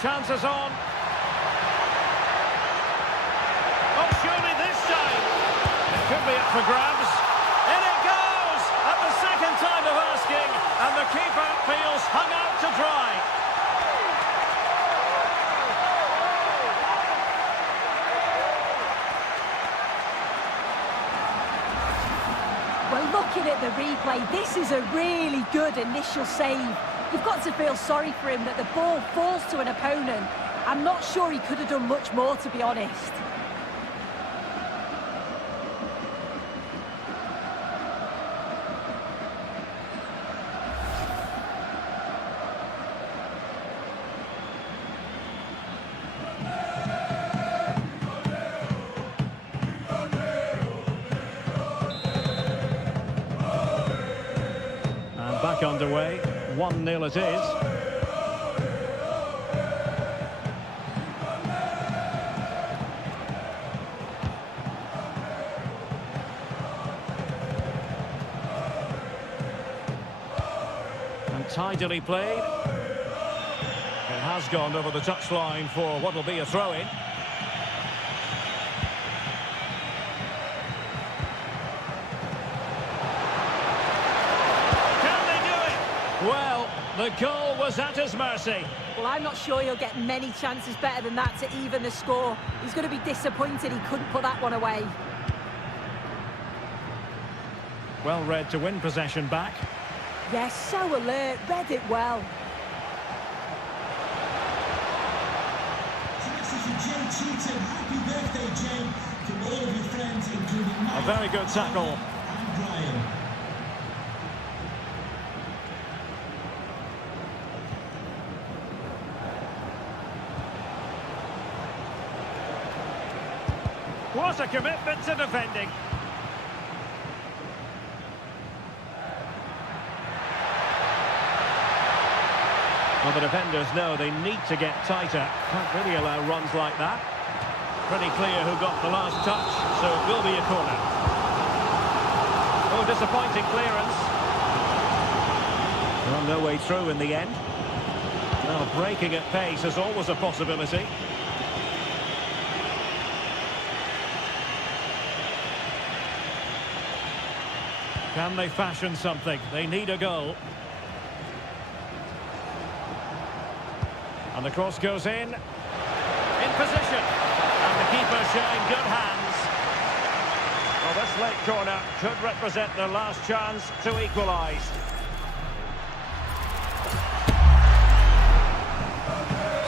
Chances on. Oh, surely this time. It could be up for grabs. In it goes! At the second time of asking, and the keeper feels hung out to dry. Well, looking at the replay, this is a really good initial save. You've got to feel sorry for him that the ball falls to an opponent. I'm not sure he could have done much more, to be honest. And back underway. 1-0 it is. And tidily played. It has gone over the touchline for what will be a throw-in. Well, the goal was at his mercy. Well, I'm not sure he'll get many chances better than that to even the score. He's going to be disappointed he couldn't put that one away. Well read to win possession back. Yes, so alert, read it well. So this is your Jay Cheatham. Happy birthday, Jay, from all of your friends, including Mike. A very good tackle. And Brian. What a commitment to defending. Well, the defenders know they need to get tighter. Can't really allow runs like that. Pretty clear who got the last touch, so it will be a corner. Oh, disappointing clearance. Well, no way through in the end. Well, breaking at pace is always a possibility. Can they fashion something? They need a goal. And the cross goes in. In position. And the keeper showing good hands. Well, this late corner could represent their last chance to equalise.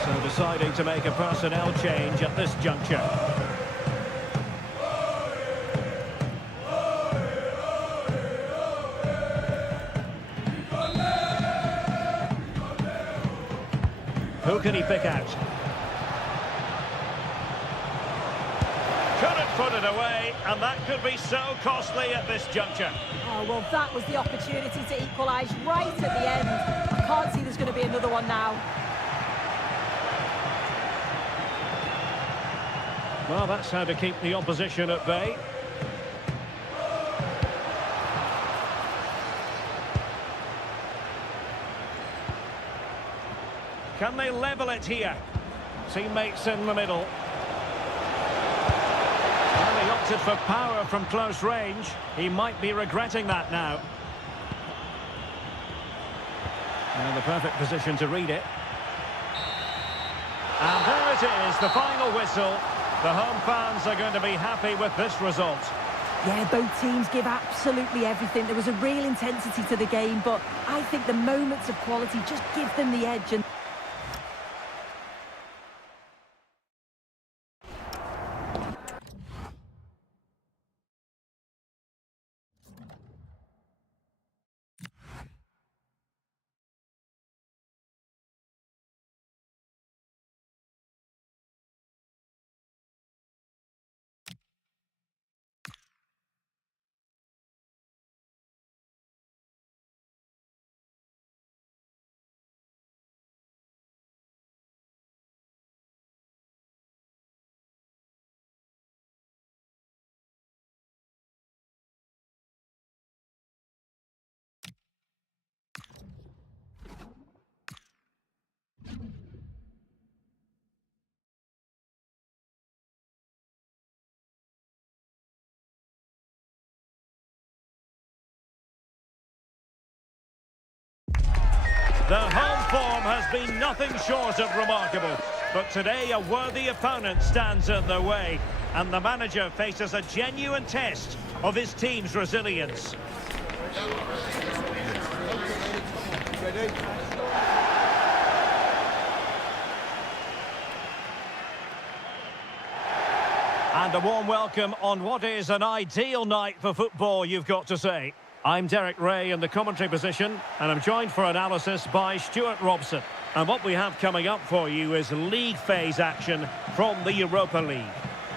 So deciding to make a personnel change at this juncture. Who can he pick out? Couldn't put it away, and that could be so costly at this juncture. Oh, well, that was the opportunity to equalise right at the end. I can't see there's going to be another one now. Well, that's how to keep the opposition at bay. Can they level it here? Teammates in the middle. Well, he opted for power from close range. He might be regretting that now. And the perfect position to read it. And there it is, the final whistle. The home fans are going to be happy with this result. Yeah, both teams give absolutely everything. There was a real intensity to the game, but I think the moments of quality just give them the edge. And The home form has been nothing short of remarkable, but today a worthy opponent stands in their way, and the manager faces a genuine test of his team's resilience. And a warm welcome on what is an ideal night for football, you've got to say. I'm Derek Ray in the commentary position, and I'm joined for analysis by Stuart Robson. And what we have coming up for you is league phase action from the Europa League.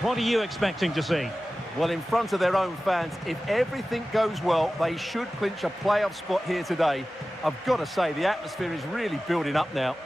What are you expecting to see? Well, in front of their own fans, if everything goes well, they should clinch a playoff spot here today. I've got to say, the atmosphere is really building up now.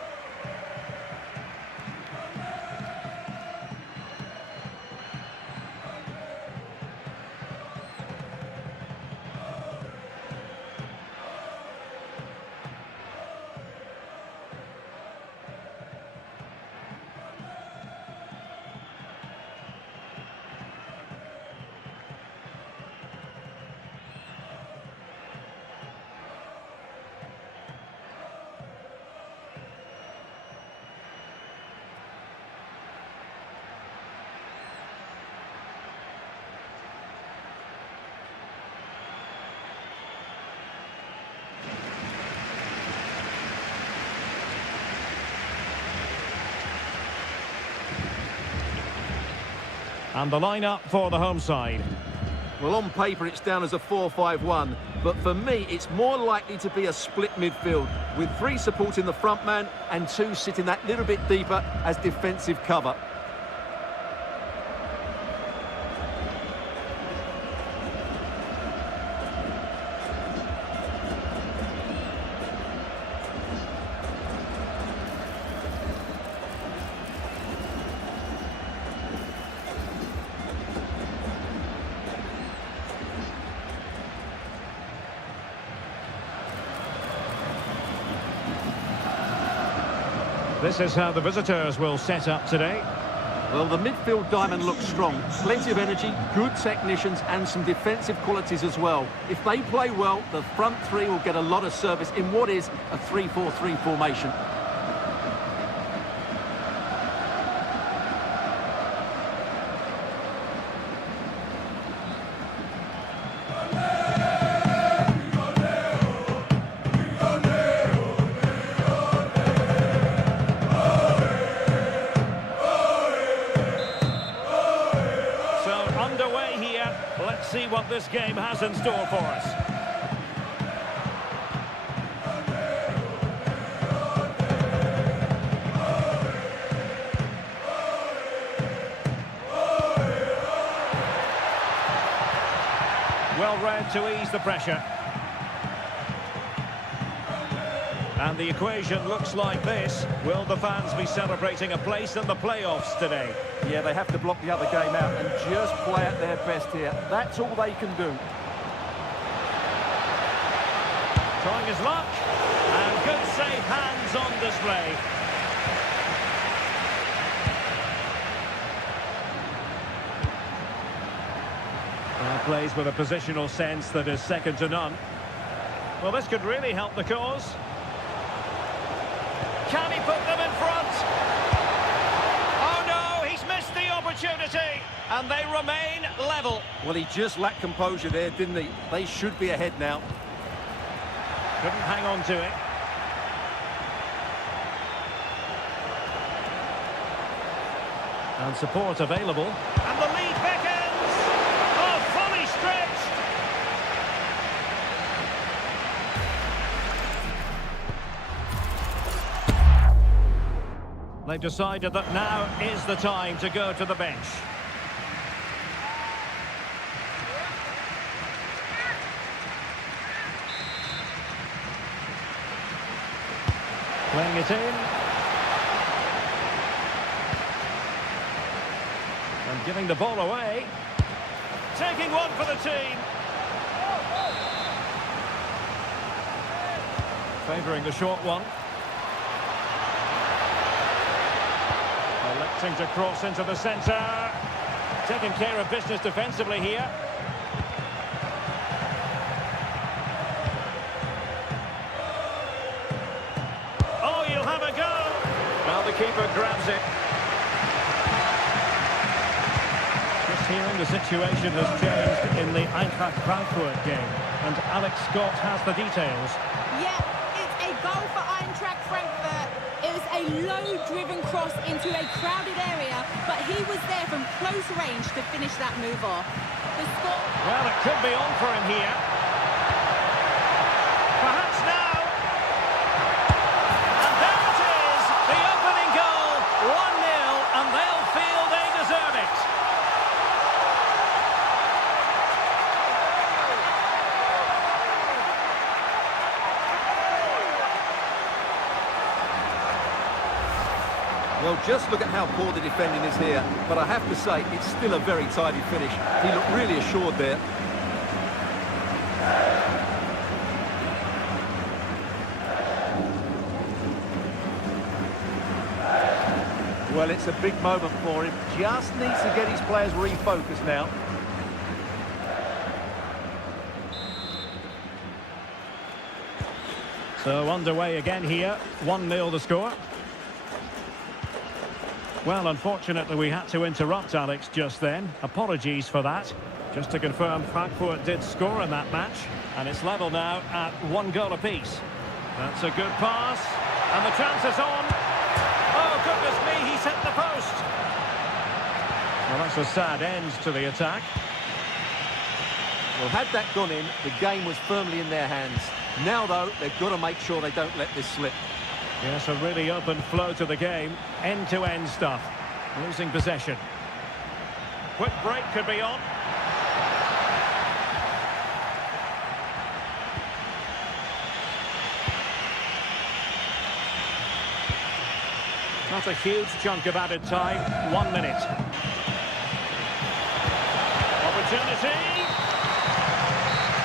And the lineup for the home side. Well, on paper, it's down as a 4-5-1, but for me, it's more likely to be a split midfield, with 3 supporting the front man and 2 sitting that little bit deeper as defensive cover. This is how the visitors will set up today. Well, the midfield diamond looks strong. Plenty of energy, good technicians and some defensive qualities as well. If they play well, the front 3 will get a lot of service in what is a 3-4-3 formation. Let's see what this game has in store for us. Well read to ease the pressure. And the equation looks like this. Will the fans be celebrating a place in the playoffs today? Yeah, they have to block the other game out and just play at their best here. That's all they can do. Trying his luck. And good safe hands on display. Plays with a positional sense that is second to none. Well, this could really help the cause. Can he put them in front? and they remain level. Well, he just lacked composure there, didn't he? They should be ahead now. Couldn't hang on to it. And support available. And the lead beckons! Oh, fully stretched! They've decided that now is the time to go to the bench. Playing it in. And giving the ball away. Taking one for the team. Favouring the short one. Electing to cross into the centre. Taking care of business defensively here. Oh, you'll have a go. Now the keeper grabs it. Just hearing the situation has changed in the Eintracht Frankfurt game. And Alex Scott has the details. Yeah, it's a goal for Eintracht Frankfurt. It was a low-driven cross into a crowded area, but he was there from close range to finish that move off. The score... Well, it could be on for him here. Perhaps now. And there it is, the opening goal, 1-0, and they'll feel they deserve it. Well, just look at how poor the defending is here. But I have to say, it's still a very tidy finish. He looked really assured there. Well, it's a big moment for him. Just needs to get his players refocused now. So underway again here, 1-0 the score. Well, unfortunately, we had to interrupt Alex just then. Apologies for that. Just to confirm, Frankfurt did score in that match, and it's level now at 1 goal apiece. That's a good pass, and the chance is on. Oh, goodness me, he's hit the post. Well, that's a sad end to the attack. Well, had that gone in, the game was firmly in their hands. Now, though, they've got to make sure they don't let this slip. Yes, a really open flow to the game. End-to-end stuff. Losing possession. Quick break could be on. Not a huge chunk of added time. 1 minute. Opportunity.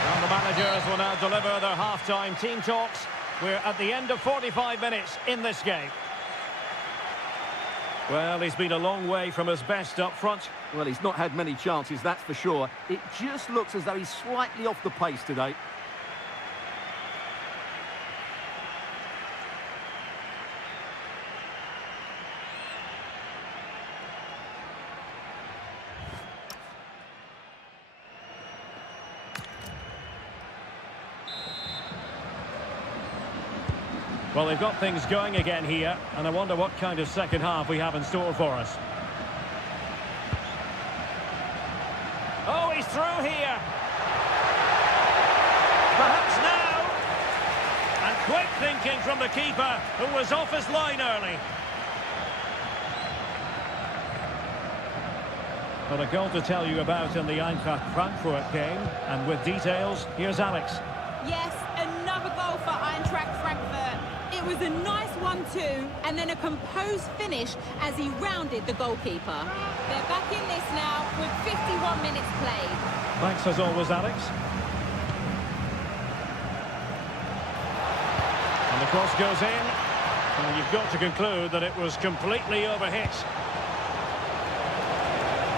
And the managers will now deliver their half-time team talks. We're at the end of 45 minutes in this game. Well, he's been a long way from his best up front. Well, he's not had many chances, that's for sure. It just looks as though he's slightly off the pace today. Well, they've got things going again here, and I wonder what kind of second half we have in store for us. Oh, he's through here. Perhaps now. And quick thinking from the keeper, who was off his line early. But a goal to tell you about in the Eintracht Frankfurt game, and with details, here's Alex. Yes, another goal for Eintracht Frankfurt. It was a nice 1-2 and then a composed finish as he rounded the goalkeeper. They're back in this now with 51 minutes played. Thanks as always, Alex. And the cross goes in. And you've got to conclude that it was completely overhit.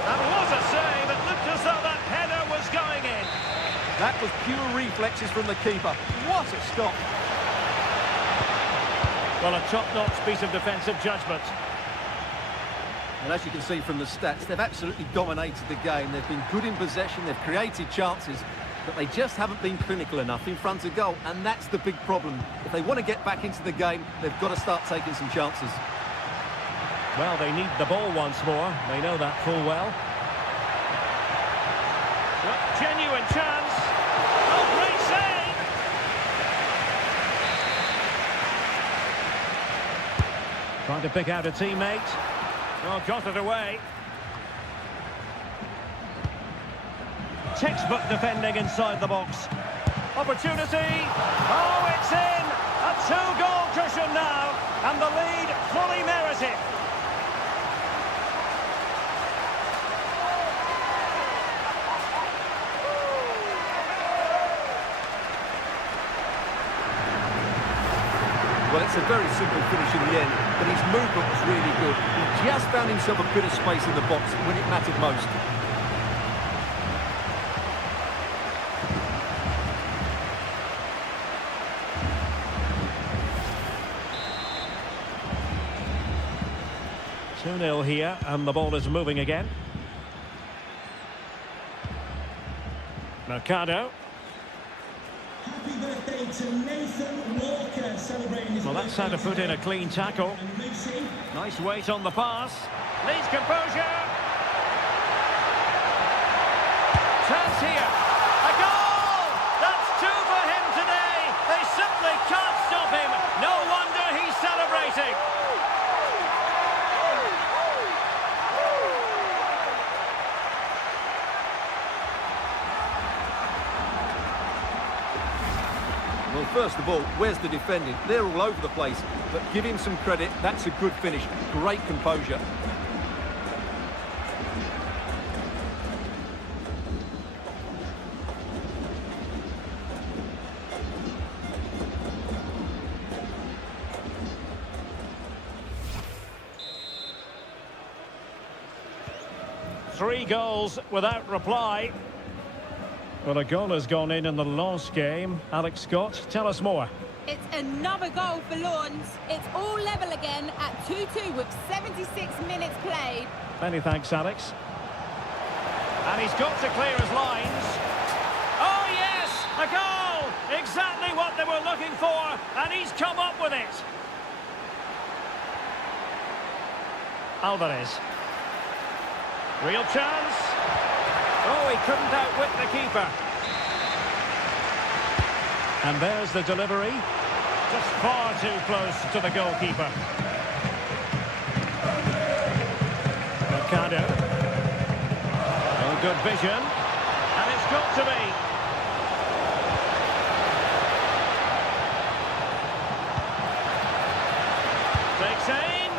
That was a save. It looked as though that header was going in. That was pure reflexes from the keeper. What a stop! Well, a top-notch piece of defensive judgment. And as you can see from the stats, they've absolutely dominated the game. They've been good in possession, they've created chances, but they just haven't been clinical enough in front of goal, and that's the big problem. If they want to get back into the game, they've got to start taking some chances. Well, they need the ball once more. They know that full well. Genuine chance. Oh, great save! Trying to pick out a teammate. Oh, got it away. Textbook defending inside the box. Opportunity. Oh, it's in! A two-goal cushion now, and the lead fully merited. Well, it's a very simple finish in the end, but his movement was really good. He just found himself a bit of space in the box when it mattered most. Two 0 here, and the ball is moving again. Mercado. Happy birthday to Nathan Walker, celebrating his Well, that's how to put in a clean tackle. And Lucy. Nice weight on the pass. Needs composure. Chance here. A goal! That's two for him today. They simply can't stop him. No wonder he's celebrating. Well, first of all, where's the defending? They're all over the place, but give him some credit. That's a good finish. Great composure. Three goals without reply. Well, a goal has gone in the last game. Alex Scott, tell us more. It's another goal for Lawns. It's all level again at 2-2 with 76 minutes played. Many thanks, Alex. And he's got to clear his lines. Oh, yes! A goal! Exactly what they were looking for, and he's come up with it. Alvarez. Real chance. Oh, he couldn't outwit the keeper. And there's the delivery. Just far too close to the goalkeeper. Mercado. Oh, good vision. And it's got to be. Takes aim.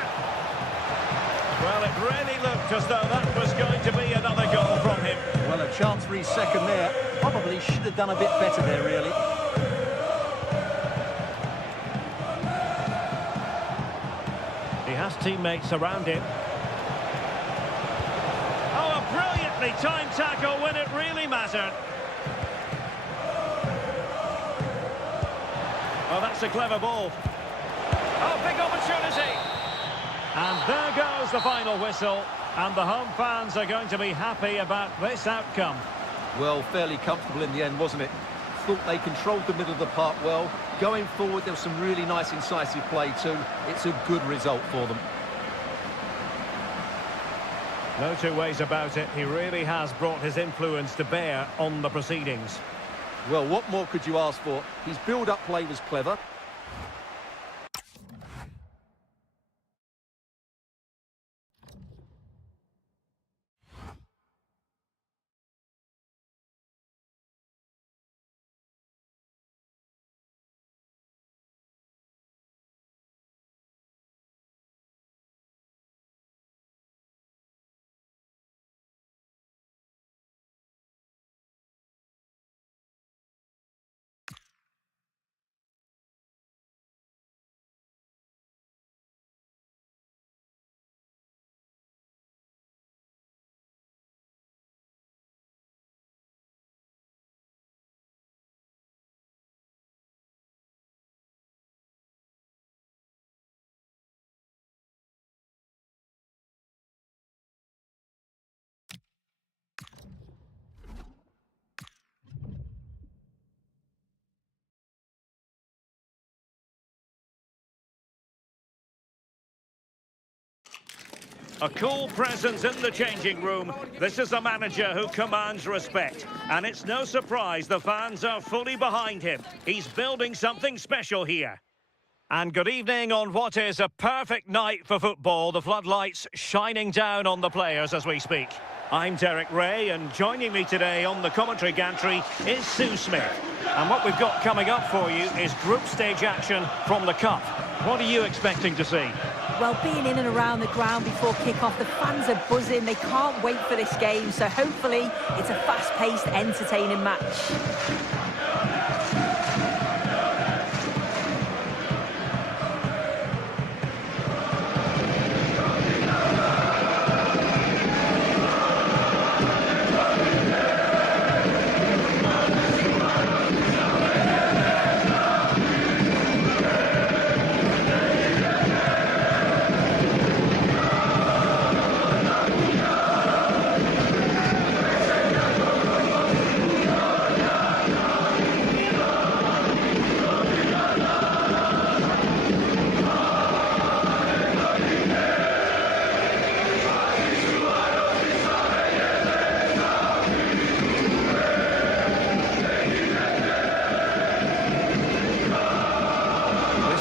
Well, it really looked as though that was going to be another goal from him. Well, a chance for his second there. Probably should have done a bit better there, really. He has teammates around him. Oh, a brilliantly timed tackle when it really mattered. Oh, that's a clever ball. Oh, big opportunity. And there goes the final whistle. And the home fans are going to be happy about this outcome. Well, fairly comfortable in the end, wasn't it? Thought they controlled the middle of the park well. Going forward, there was some really nice incisive play too. It's a good result for them. No two ways about it. He really has brought his influence to bear on the proceedings. Well, what more could you ask for? His build-up play was clever. A cool presence in the changing room. This is a manager who commands respect. And it's no surprise the fans are fully behind him. He's building something special here. And good evening on what is a perfect night for football. The floodlights shining down on the players as we speak. I'm Derek Ray, and joining me today on the commentary gantry is Sue Smith. And what we've got coming up for you is group stage action from the Cup. What are you expecting to see? Well, being in and around the ground before kick-off, the fans are buzzing. They can't wait for this game, so hopefully it's a fast-paced, entertaining match.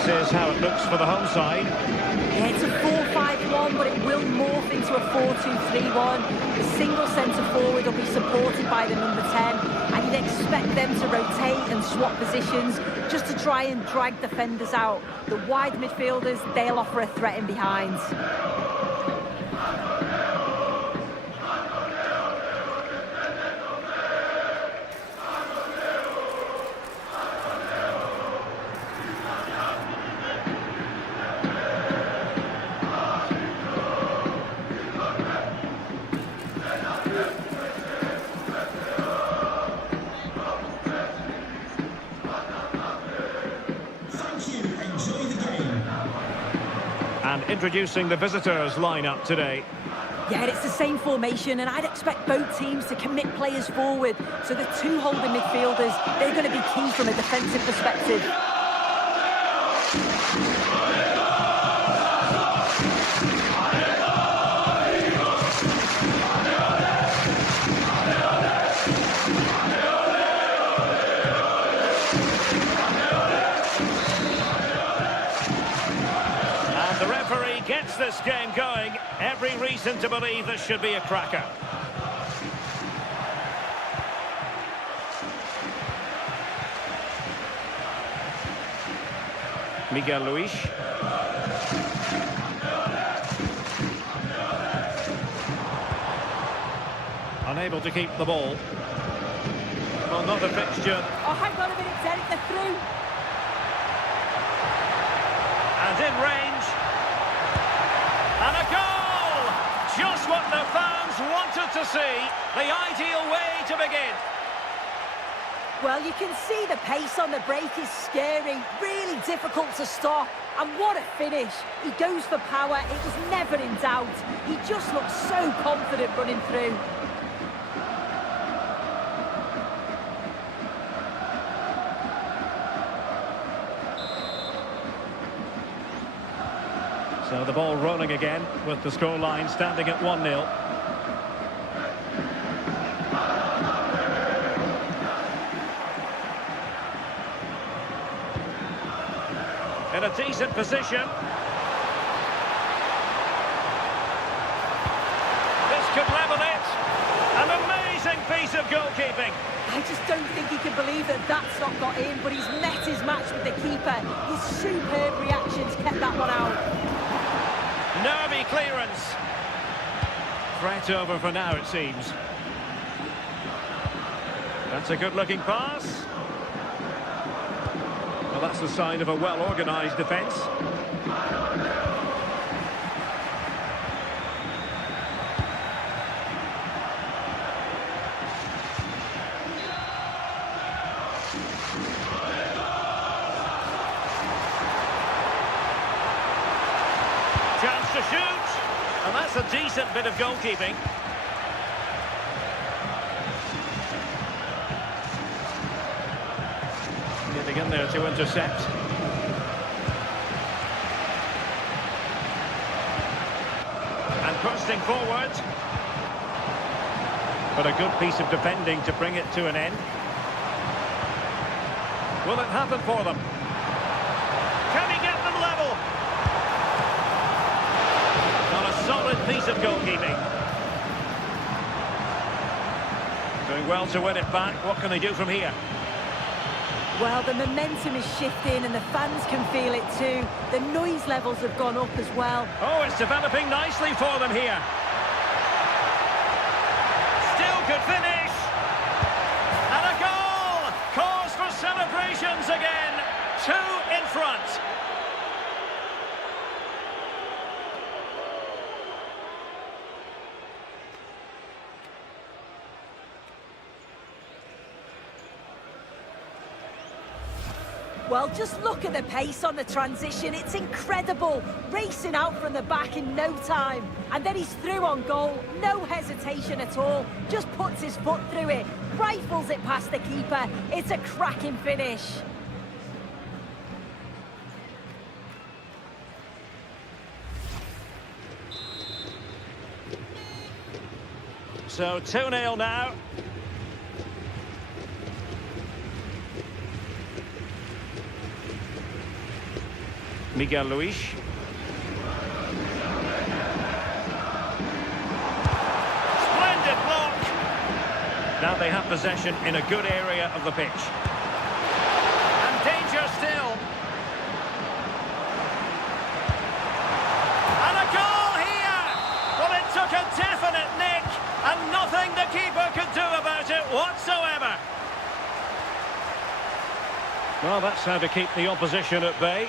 This is how it looks for the home side. Yeah, it's a 4-5-1, but it will morph into a 4-2-3-1. The single centre-forward will be supported by the number 10, and you'd expect them to rotate and swap positions just to try and drag defenders out. The wide midfielders, they'll offer a threat in behind. And introducing the visitors lineup today. Yeah, it's the same formation, and I'd expect both teams to commit players forward. So the two holding midfielders, they're going to be key from a defensive perspective. The referee gets this game going. Every reason to believe this should be a cracker. Miguel Luis. Unable to keep the ball. Well, not a fixture. Oh, hang on a minute, Derek, they're through. And in range. And a goal! Just what the fans wanted to see. The ideal way to begin. Well, you can see the pace on the break is scary. Really difficult to stop. And what a finish. He goes for power. It was never in doubt. He just looks so confident running through. So the ball rolling again with the scoreline standing at 1-0. In a decent position. This could level it. An amazing piece of goalkeeping. I just don't think he can believe that that's not got in, but he's met his match with the keeper. His superb reactions kept that one out. Nervy clearance. Threat over for now, it seems. That's a good-looking pass. Well, that's a sign of a well-organised defence. Chance to shoot. And that's a decent bit of goalkeeping. Getting in there to intercept. And bursting forward. But a good piece of defending to bring it to an end. Will it happen for them? Can he get them level? Not a solid piece of goalkeeping. Doing well to win it back. What can they do from here? Well, the momentum is shifting and the fans can feel it too. The noise levels have gone up as well. Oh, it's developing nicely for them here. Still could finish. And a goal! Cause for celebrations again. 2 in front. Well, just look at the pace on the transition. It's incredible. Racing out from the back in no time. And then he's through on goal. No hesitation at all. Just puts his foot through it. Rifles it past the keeper. It's a cracking finish. So 2-0 now. Miguel Luis. Splendid block. Now they have possession in a good area of the pitch. And danger still. And a goal here. Well, it took a definite nick and nothing the keeper could do about it whatsoever. Well, that's how to keep the opposition at bay.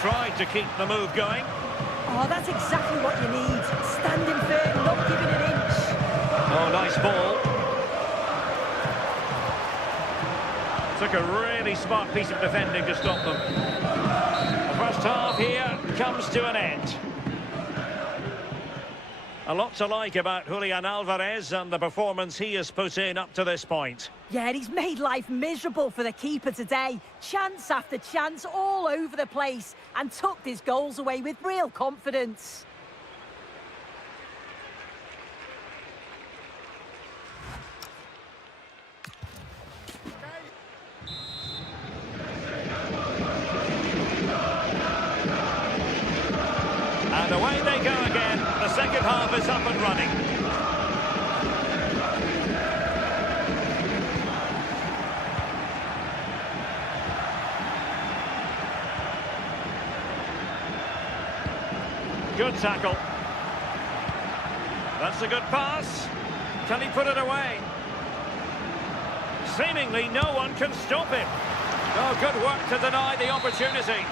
Tried to keep the move going. Oh, that's exactly what you need. Standing firm, not giving an inch. Oh, nice ball. Took a really smart piece of defending to stop them. The first half here comes to an end. A lot to like about Julian Alvarez and the performance he has put in up to this point. Yeah, he's made life miserable for the keeper today. Chance after chance all over the place and tucked his goals away with real confidence. And away they go again. The second half is up and running. Good tackle. That's a good pass. Can he put it away? Seemingly no one can stop him. Oh, good work to deny the opportunity.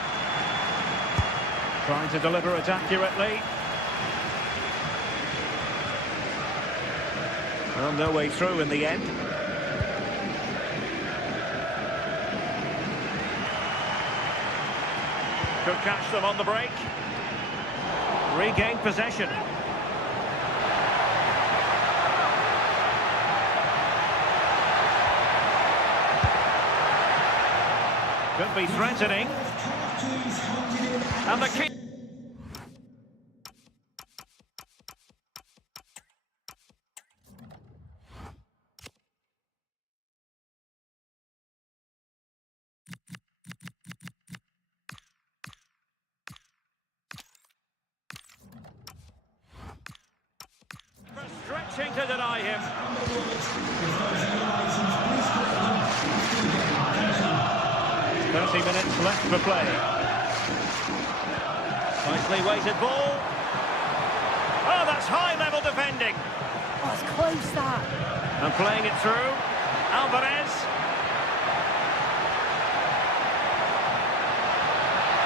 Trying to deliver it accurately. Well, no way through in the end. Could catch them on the break. Regained possession. Could be threatening. And the kick. Stretching to deny him. 30 minutes left for play. Nicely weighted ball. Oh, that's high-level defending. Oh, it's close, that. And playing it through. Alvarez.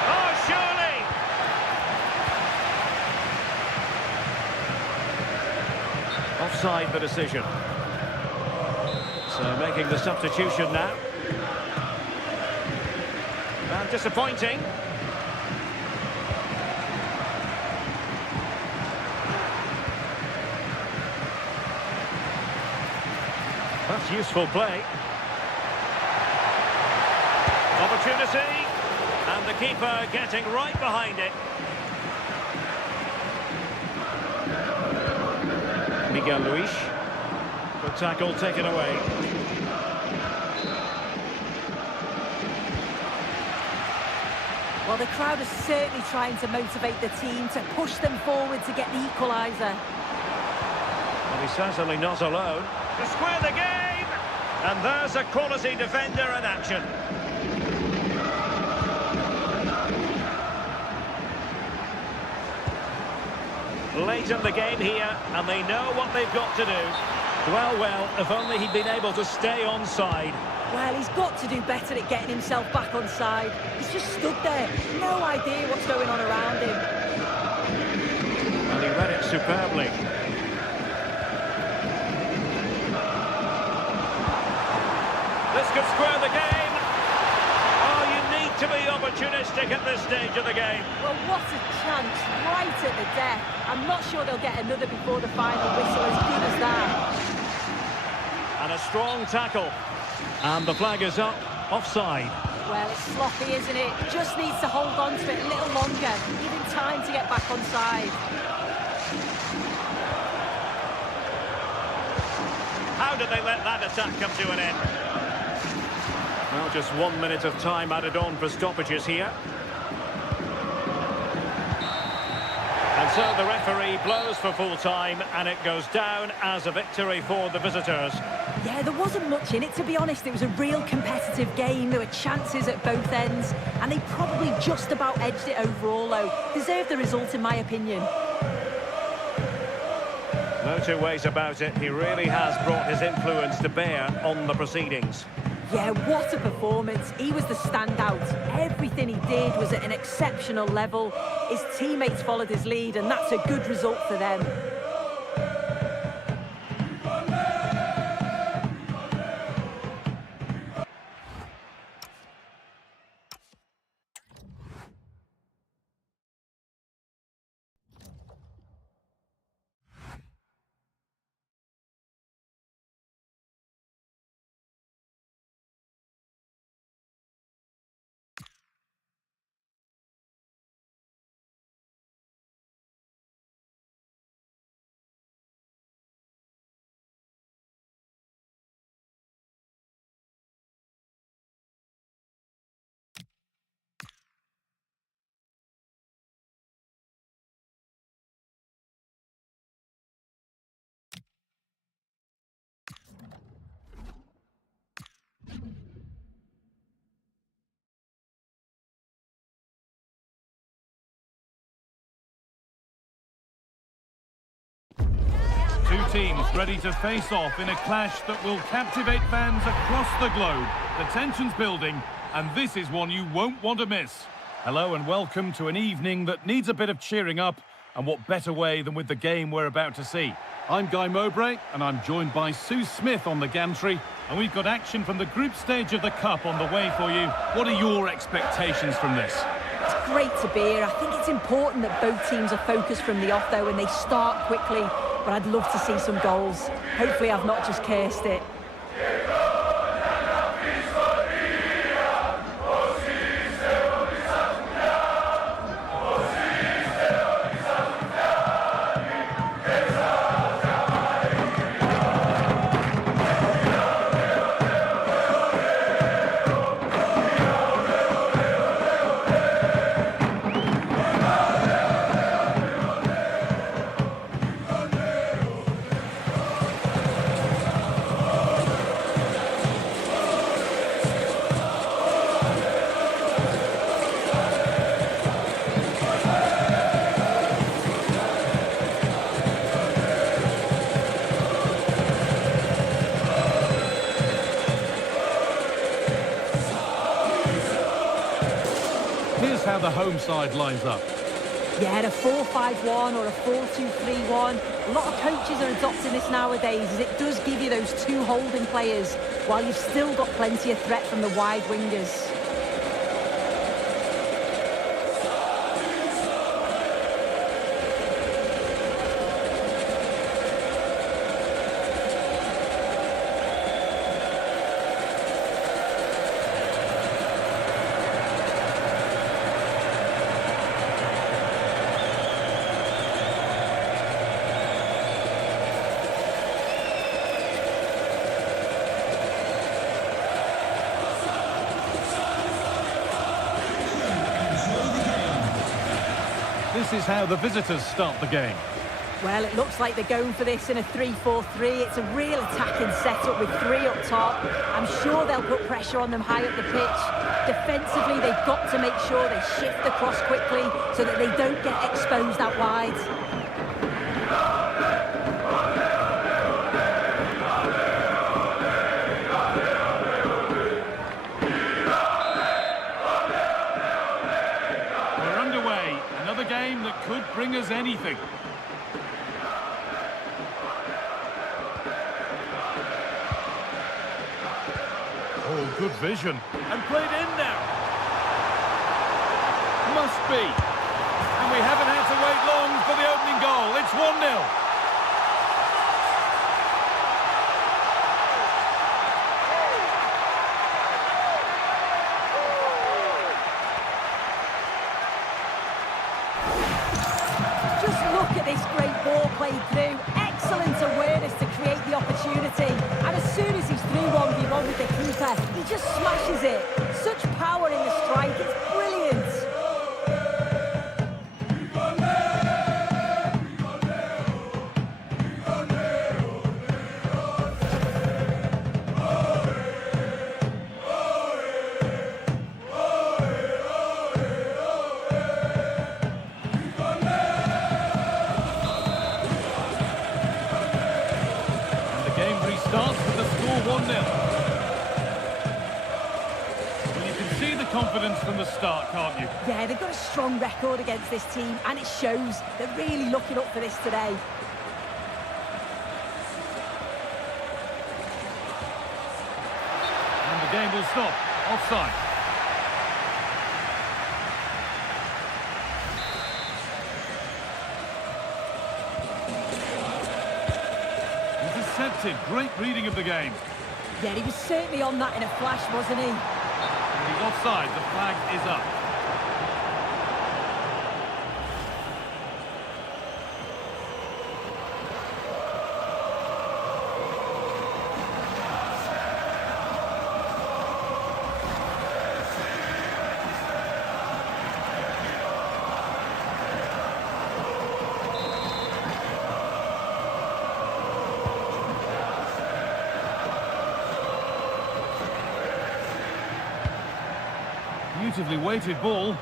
Oh, surely. Offside the decision. So making the substitution now. And disappointing. That's useful play. opportunity. And the keeper getting right behind it. Miguel Luis. Good tackle taken away. Well, the crowd is certainly trying to motivate the team to push them forward to get the equaliser. And he's certainly not alone. To square the game! And there's a quality defender in action. Late in the game here, and they know what they've got to do. Well, if only he'd been able to stay onside. Well, he's got to do better at getting himself back on side. He's just stood there, no idea what's going on around him. And he read it superbly. This could square the game. Oh, you need to be opportunistic at this stage of the game. Well, what a chance, right at the death. I'm not sure they'll get another before the final whistle, as good as that. And a strong tackle. And the flag is up, offside. Well, it's sloppy, isn't it? Just needs to hold on to it a little longer, give him time to get back on side. How did they let that attack come to an end? Well, just 1 minute of time added on for stoppages here. And so the referee blows for full time, and it goes down as a victory for the visitors. Yeah, there wasn't much in it, to be honest. It was a real competitive game. There were chances at both ends, and they probably just about edged it overall, though. Deserved the result, in my opinion. No two ways about it. He really has brought his influence to bear on the proceedings. Yeah, what a performance. He was the standout. Everything he did was at an exceptional level. His teammates followed his lead, and that's a good result for them. Two teams ready to face off in a clash that will captivate fans across the globe. The tension's building, and this is one you won't want to miss. Hello and welcome to an evening that needs a bit of cheering up, and what better way than with the game we're about to see. I'm Guy Mowbray, and I'm joined by Sue Smith on the gantry, and we've got action from the group stage of the Cup on the way for you. What are your expectations from this? It's great to be here. I think it's important that both teams are focused from the off, though, and they start quickly. But I'd love to see some goals. Hopefully I've not just cursed it. Here's how the home side lines up. Yeah, a 4-5-1 or a 4-2-3-1. A lot of coaches are adopting this nowadays, as it does give you those two holding players, while you've still got plenty of threat from the wide wingers. This is how the visitors start the game. Well, it looks like they're going for this in a 3-4-3. It's a real attacking setup with 3 up top. I'm sure they'll put pressure on them high up the pitch. Defensively, they've got to make sure they shift the cross quickly so that they don't get exposed out wide. We're underway. Another game that could bring us anything. Oh, good vision. And played in now. Must be. And we haven't had to wait long for the opening goal. It's 1-0. Just look at this great ball played through. Excellent awareness to create the opportunity. And as soon as he's through 1v1 with the keeper, he just smashes it. Such power in the strike, it's brilliant. Starts with the score 1-0. Well, you can see the confidence from the start, can't you? Yeah, they've got a strong record against this team, and it shows. They're really looking up for this today. And the game will stop. Offside. Intercepted. Great reading of the game. Yeah, he was certainly on that in a flash, wasn't he? And he's offside. The flag is up. Beautifully weighted ball.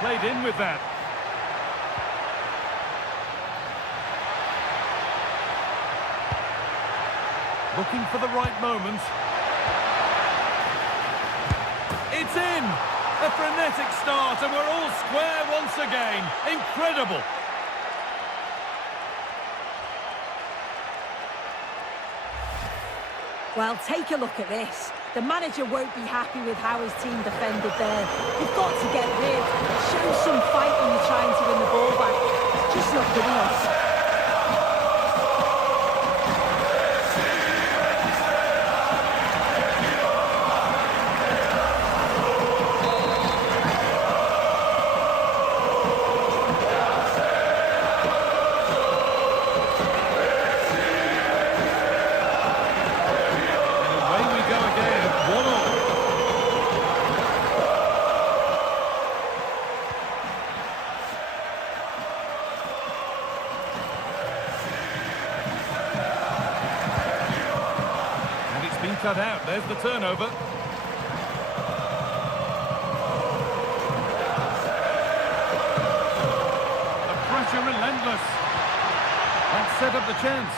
Played in with that. Looking for the right moment. It's in! A frenetic start, and we're all square once again. Incredible! Well, take a look at this. The manager won't be happy with how his team defended there. You've got to get rid. Show some fight when you're trying to win the ball back. It's just not good enough. Cut out. There's the turnover. The pressure relentless. That set up the chance.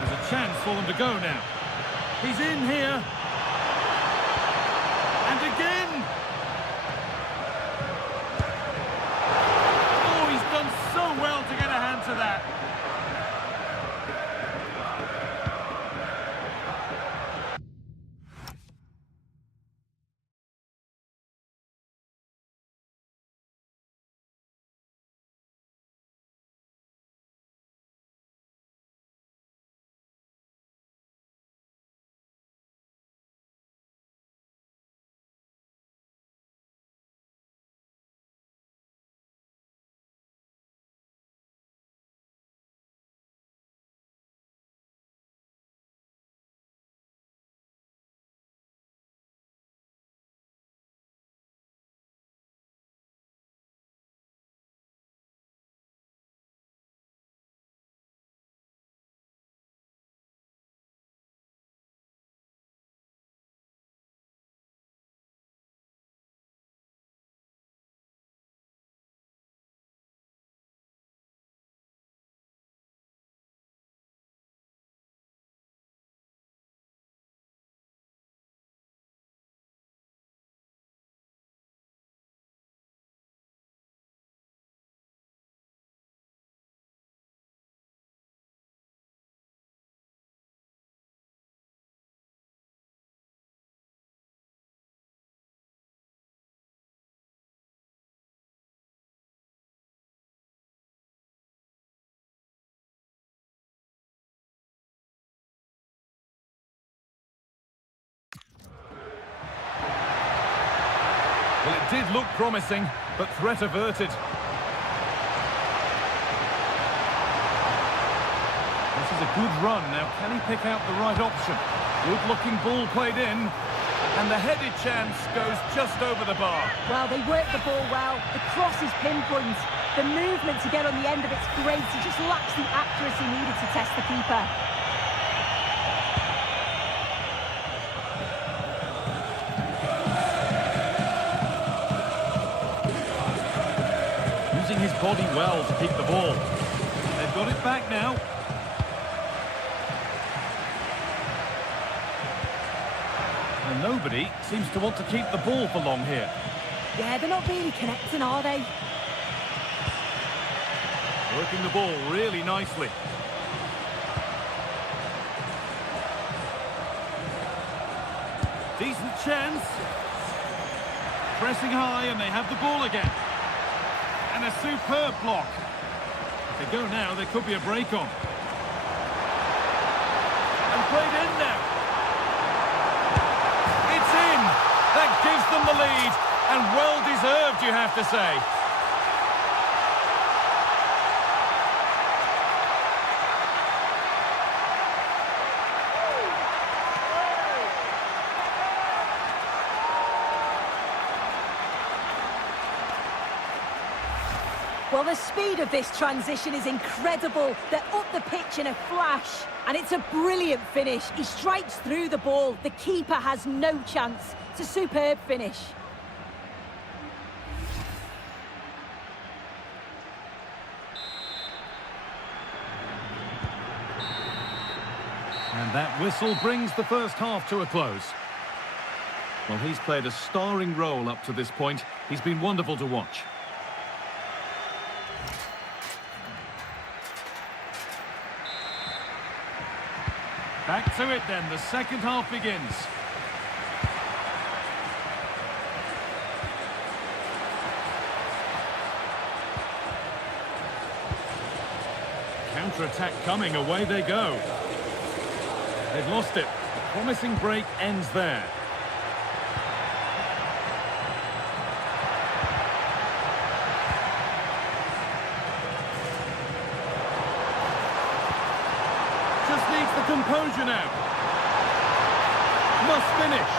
There's a chance for them to go now. He's in here. And again. Oh, he's done so well to get a hand to that. did look promising, but threat averted. This is a good run. Now, can he pick out the right option? Good-looking ball played in. And the headed chance goes just over the bar. Well, they work the ball well. The cross is pinpoint. The movement to get on the end of it's great. He just lacks the accuracy needed to test the keeper. Using his body well to keep the ball. They've got it back now. And nobody seems to want to keep the ball for long here. Yeah, they're not really connecting, are they? Working the ball really nicely. Decent chance. Pressing high and they have the ball again. And a superb block. If they go now, there could be a break on. And played in now. It's in. That gives them the lead. And well deserved, you have to say. Well, the speed of this transition is incredible. They're up the pitch in a flash. And it's a brilliant finish. He strikes through the ball. The keeper has no chance. It's a superb finish. And that whistle brings the first half to a close. Well, he's played a starring role up to this point. He's been wonderful to watch. Back to it then, the second half begins. Counter-attack coming, away they go. They've lost it. The promising break ends there. Just needs the composure now. Must finish.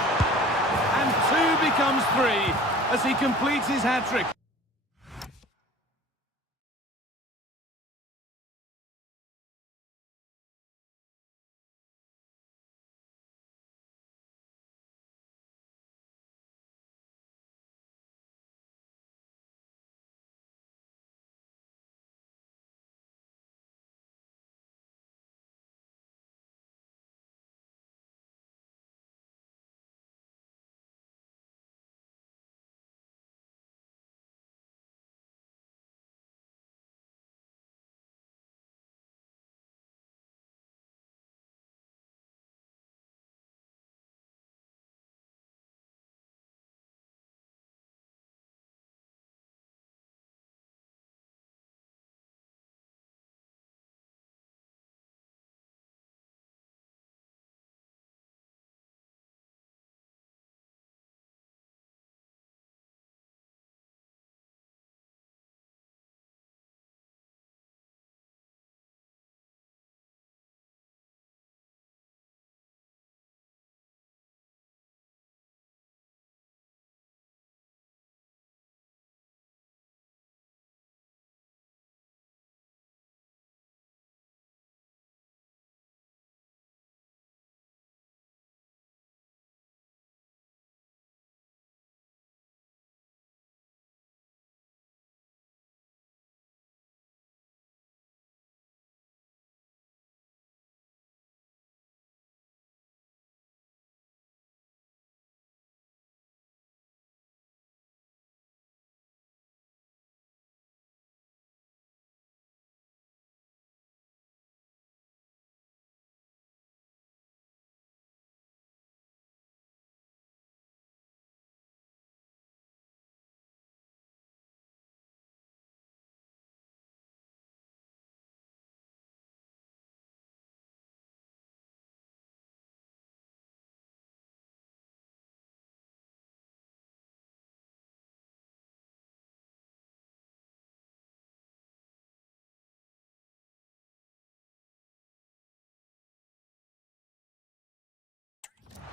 And 2 becomes 3 as he completes his hat-trick.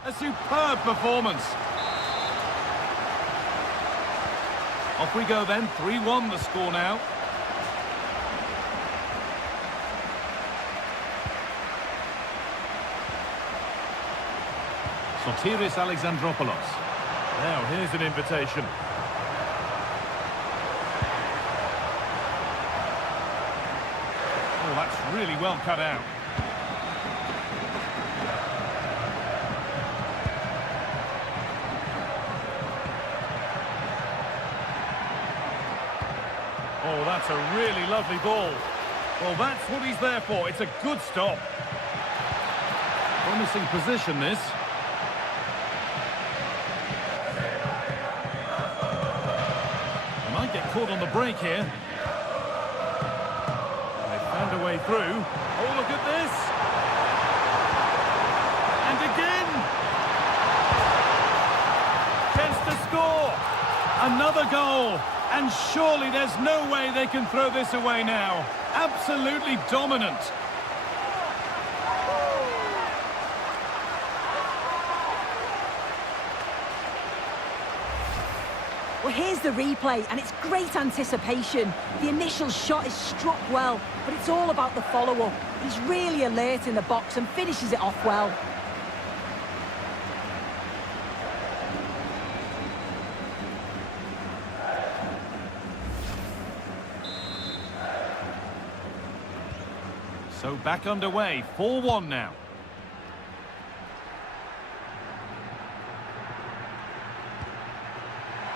A superb performance. Off we go then, 3-1 the score now. Sotiris Alexandropoulos. Now, here's an invitation. Oh, that's really well cut out. Oh, that's a really lovely ball. Well, that's what he's there for. It's a good stop. Promising position, this. Might get caught on the break here. They found a way through. Oh, look at this. And again. Chance to score. Another goal. And surely there's no way they can throw this away now. Absolutely dominant. Well, here's the replay, and it's great anticipation. The initial shot is struck well, but it's all about the follow-up. He's really alert in the box and finishes it off well. So back underway, 4-1 now.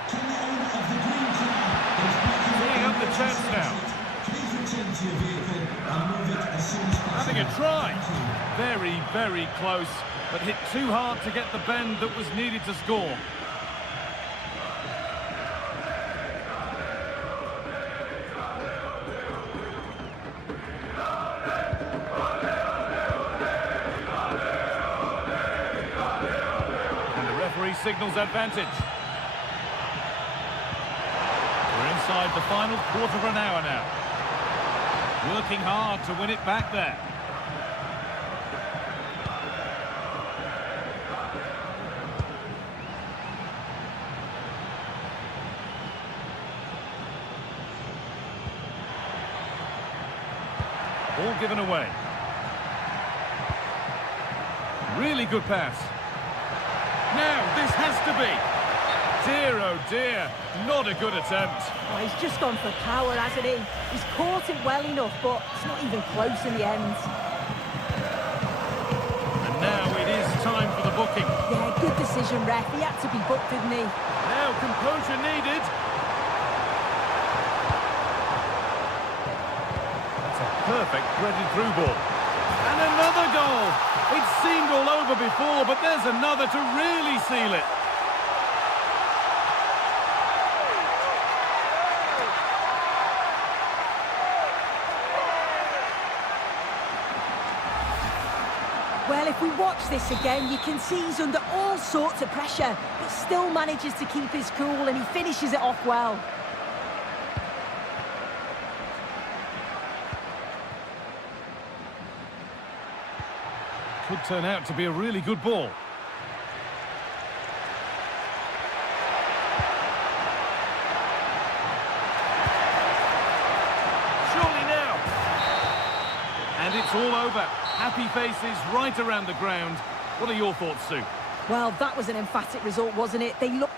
Freeing up the chance now. Having a try. Very, very close, but hit too hard to get the bend that was needed to score. Signals advantage. We're inside the final quarter of an hour now. Working hard to win it back there. Ball given away. Really good pass. Now, this has to be. Dear, oh dear, not a good attempt. Oh, he's just gone for power, hasn't he? He's caught it well enough, but it's not even close in the end. And now it is time for the booking. Yeah, good decision, ref. He had to be booked, didn't he? Now, composure needed. That's a perfect threaded through ball. And another goal. It's seemed all over before, but there's another to really seal it. Well, if we watch this again, you can see he's under all sorts of pressure, but still manages to keep his cool, and he finishes it off well. Could turn out to be a really good ball. Surely now. And it's all over. Happy faces right around the ground. What are your thoughts, Sue? Well, that was an emphatic result, wasn't it? They look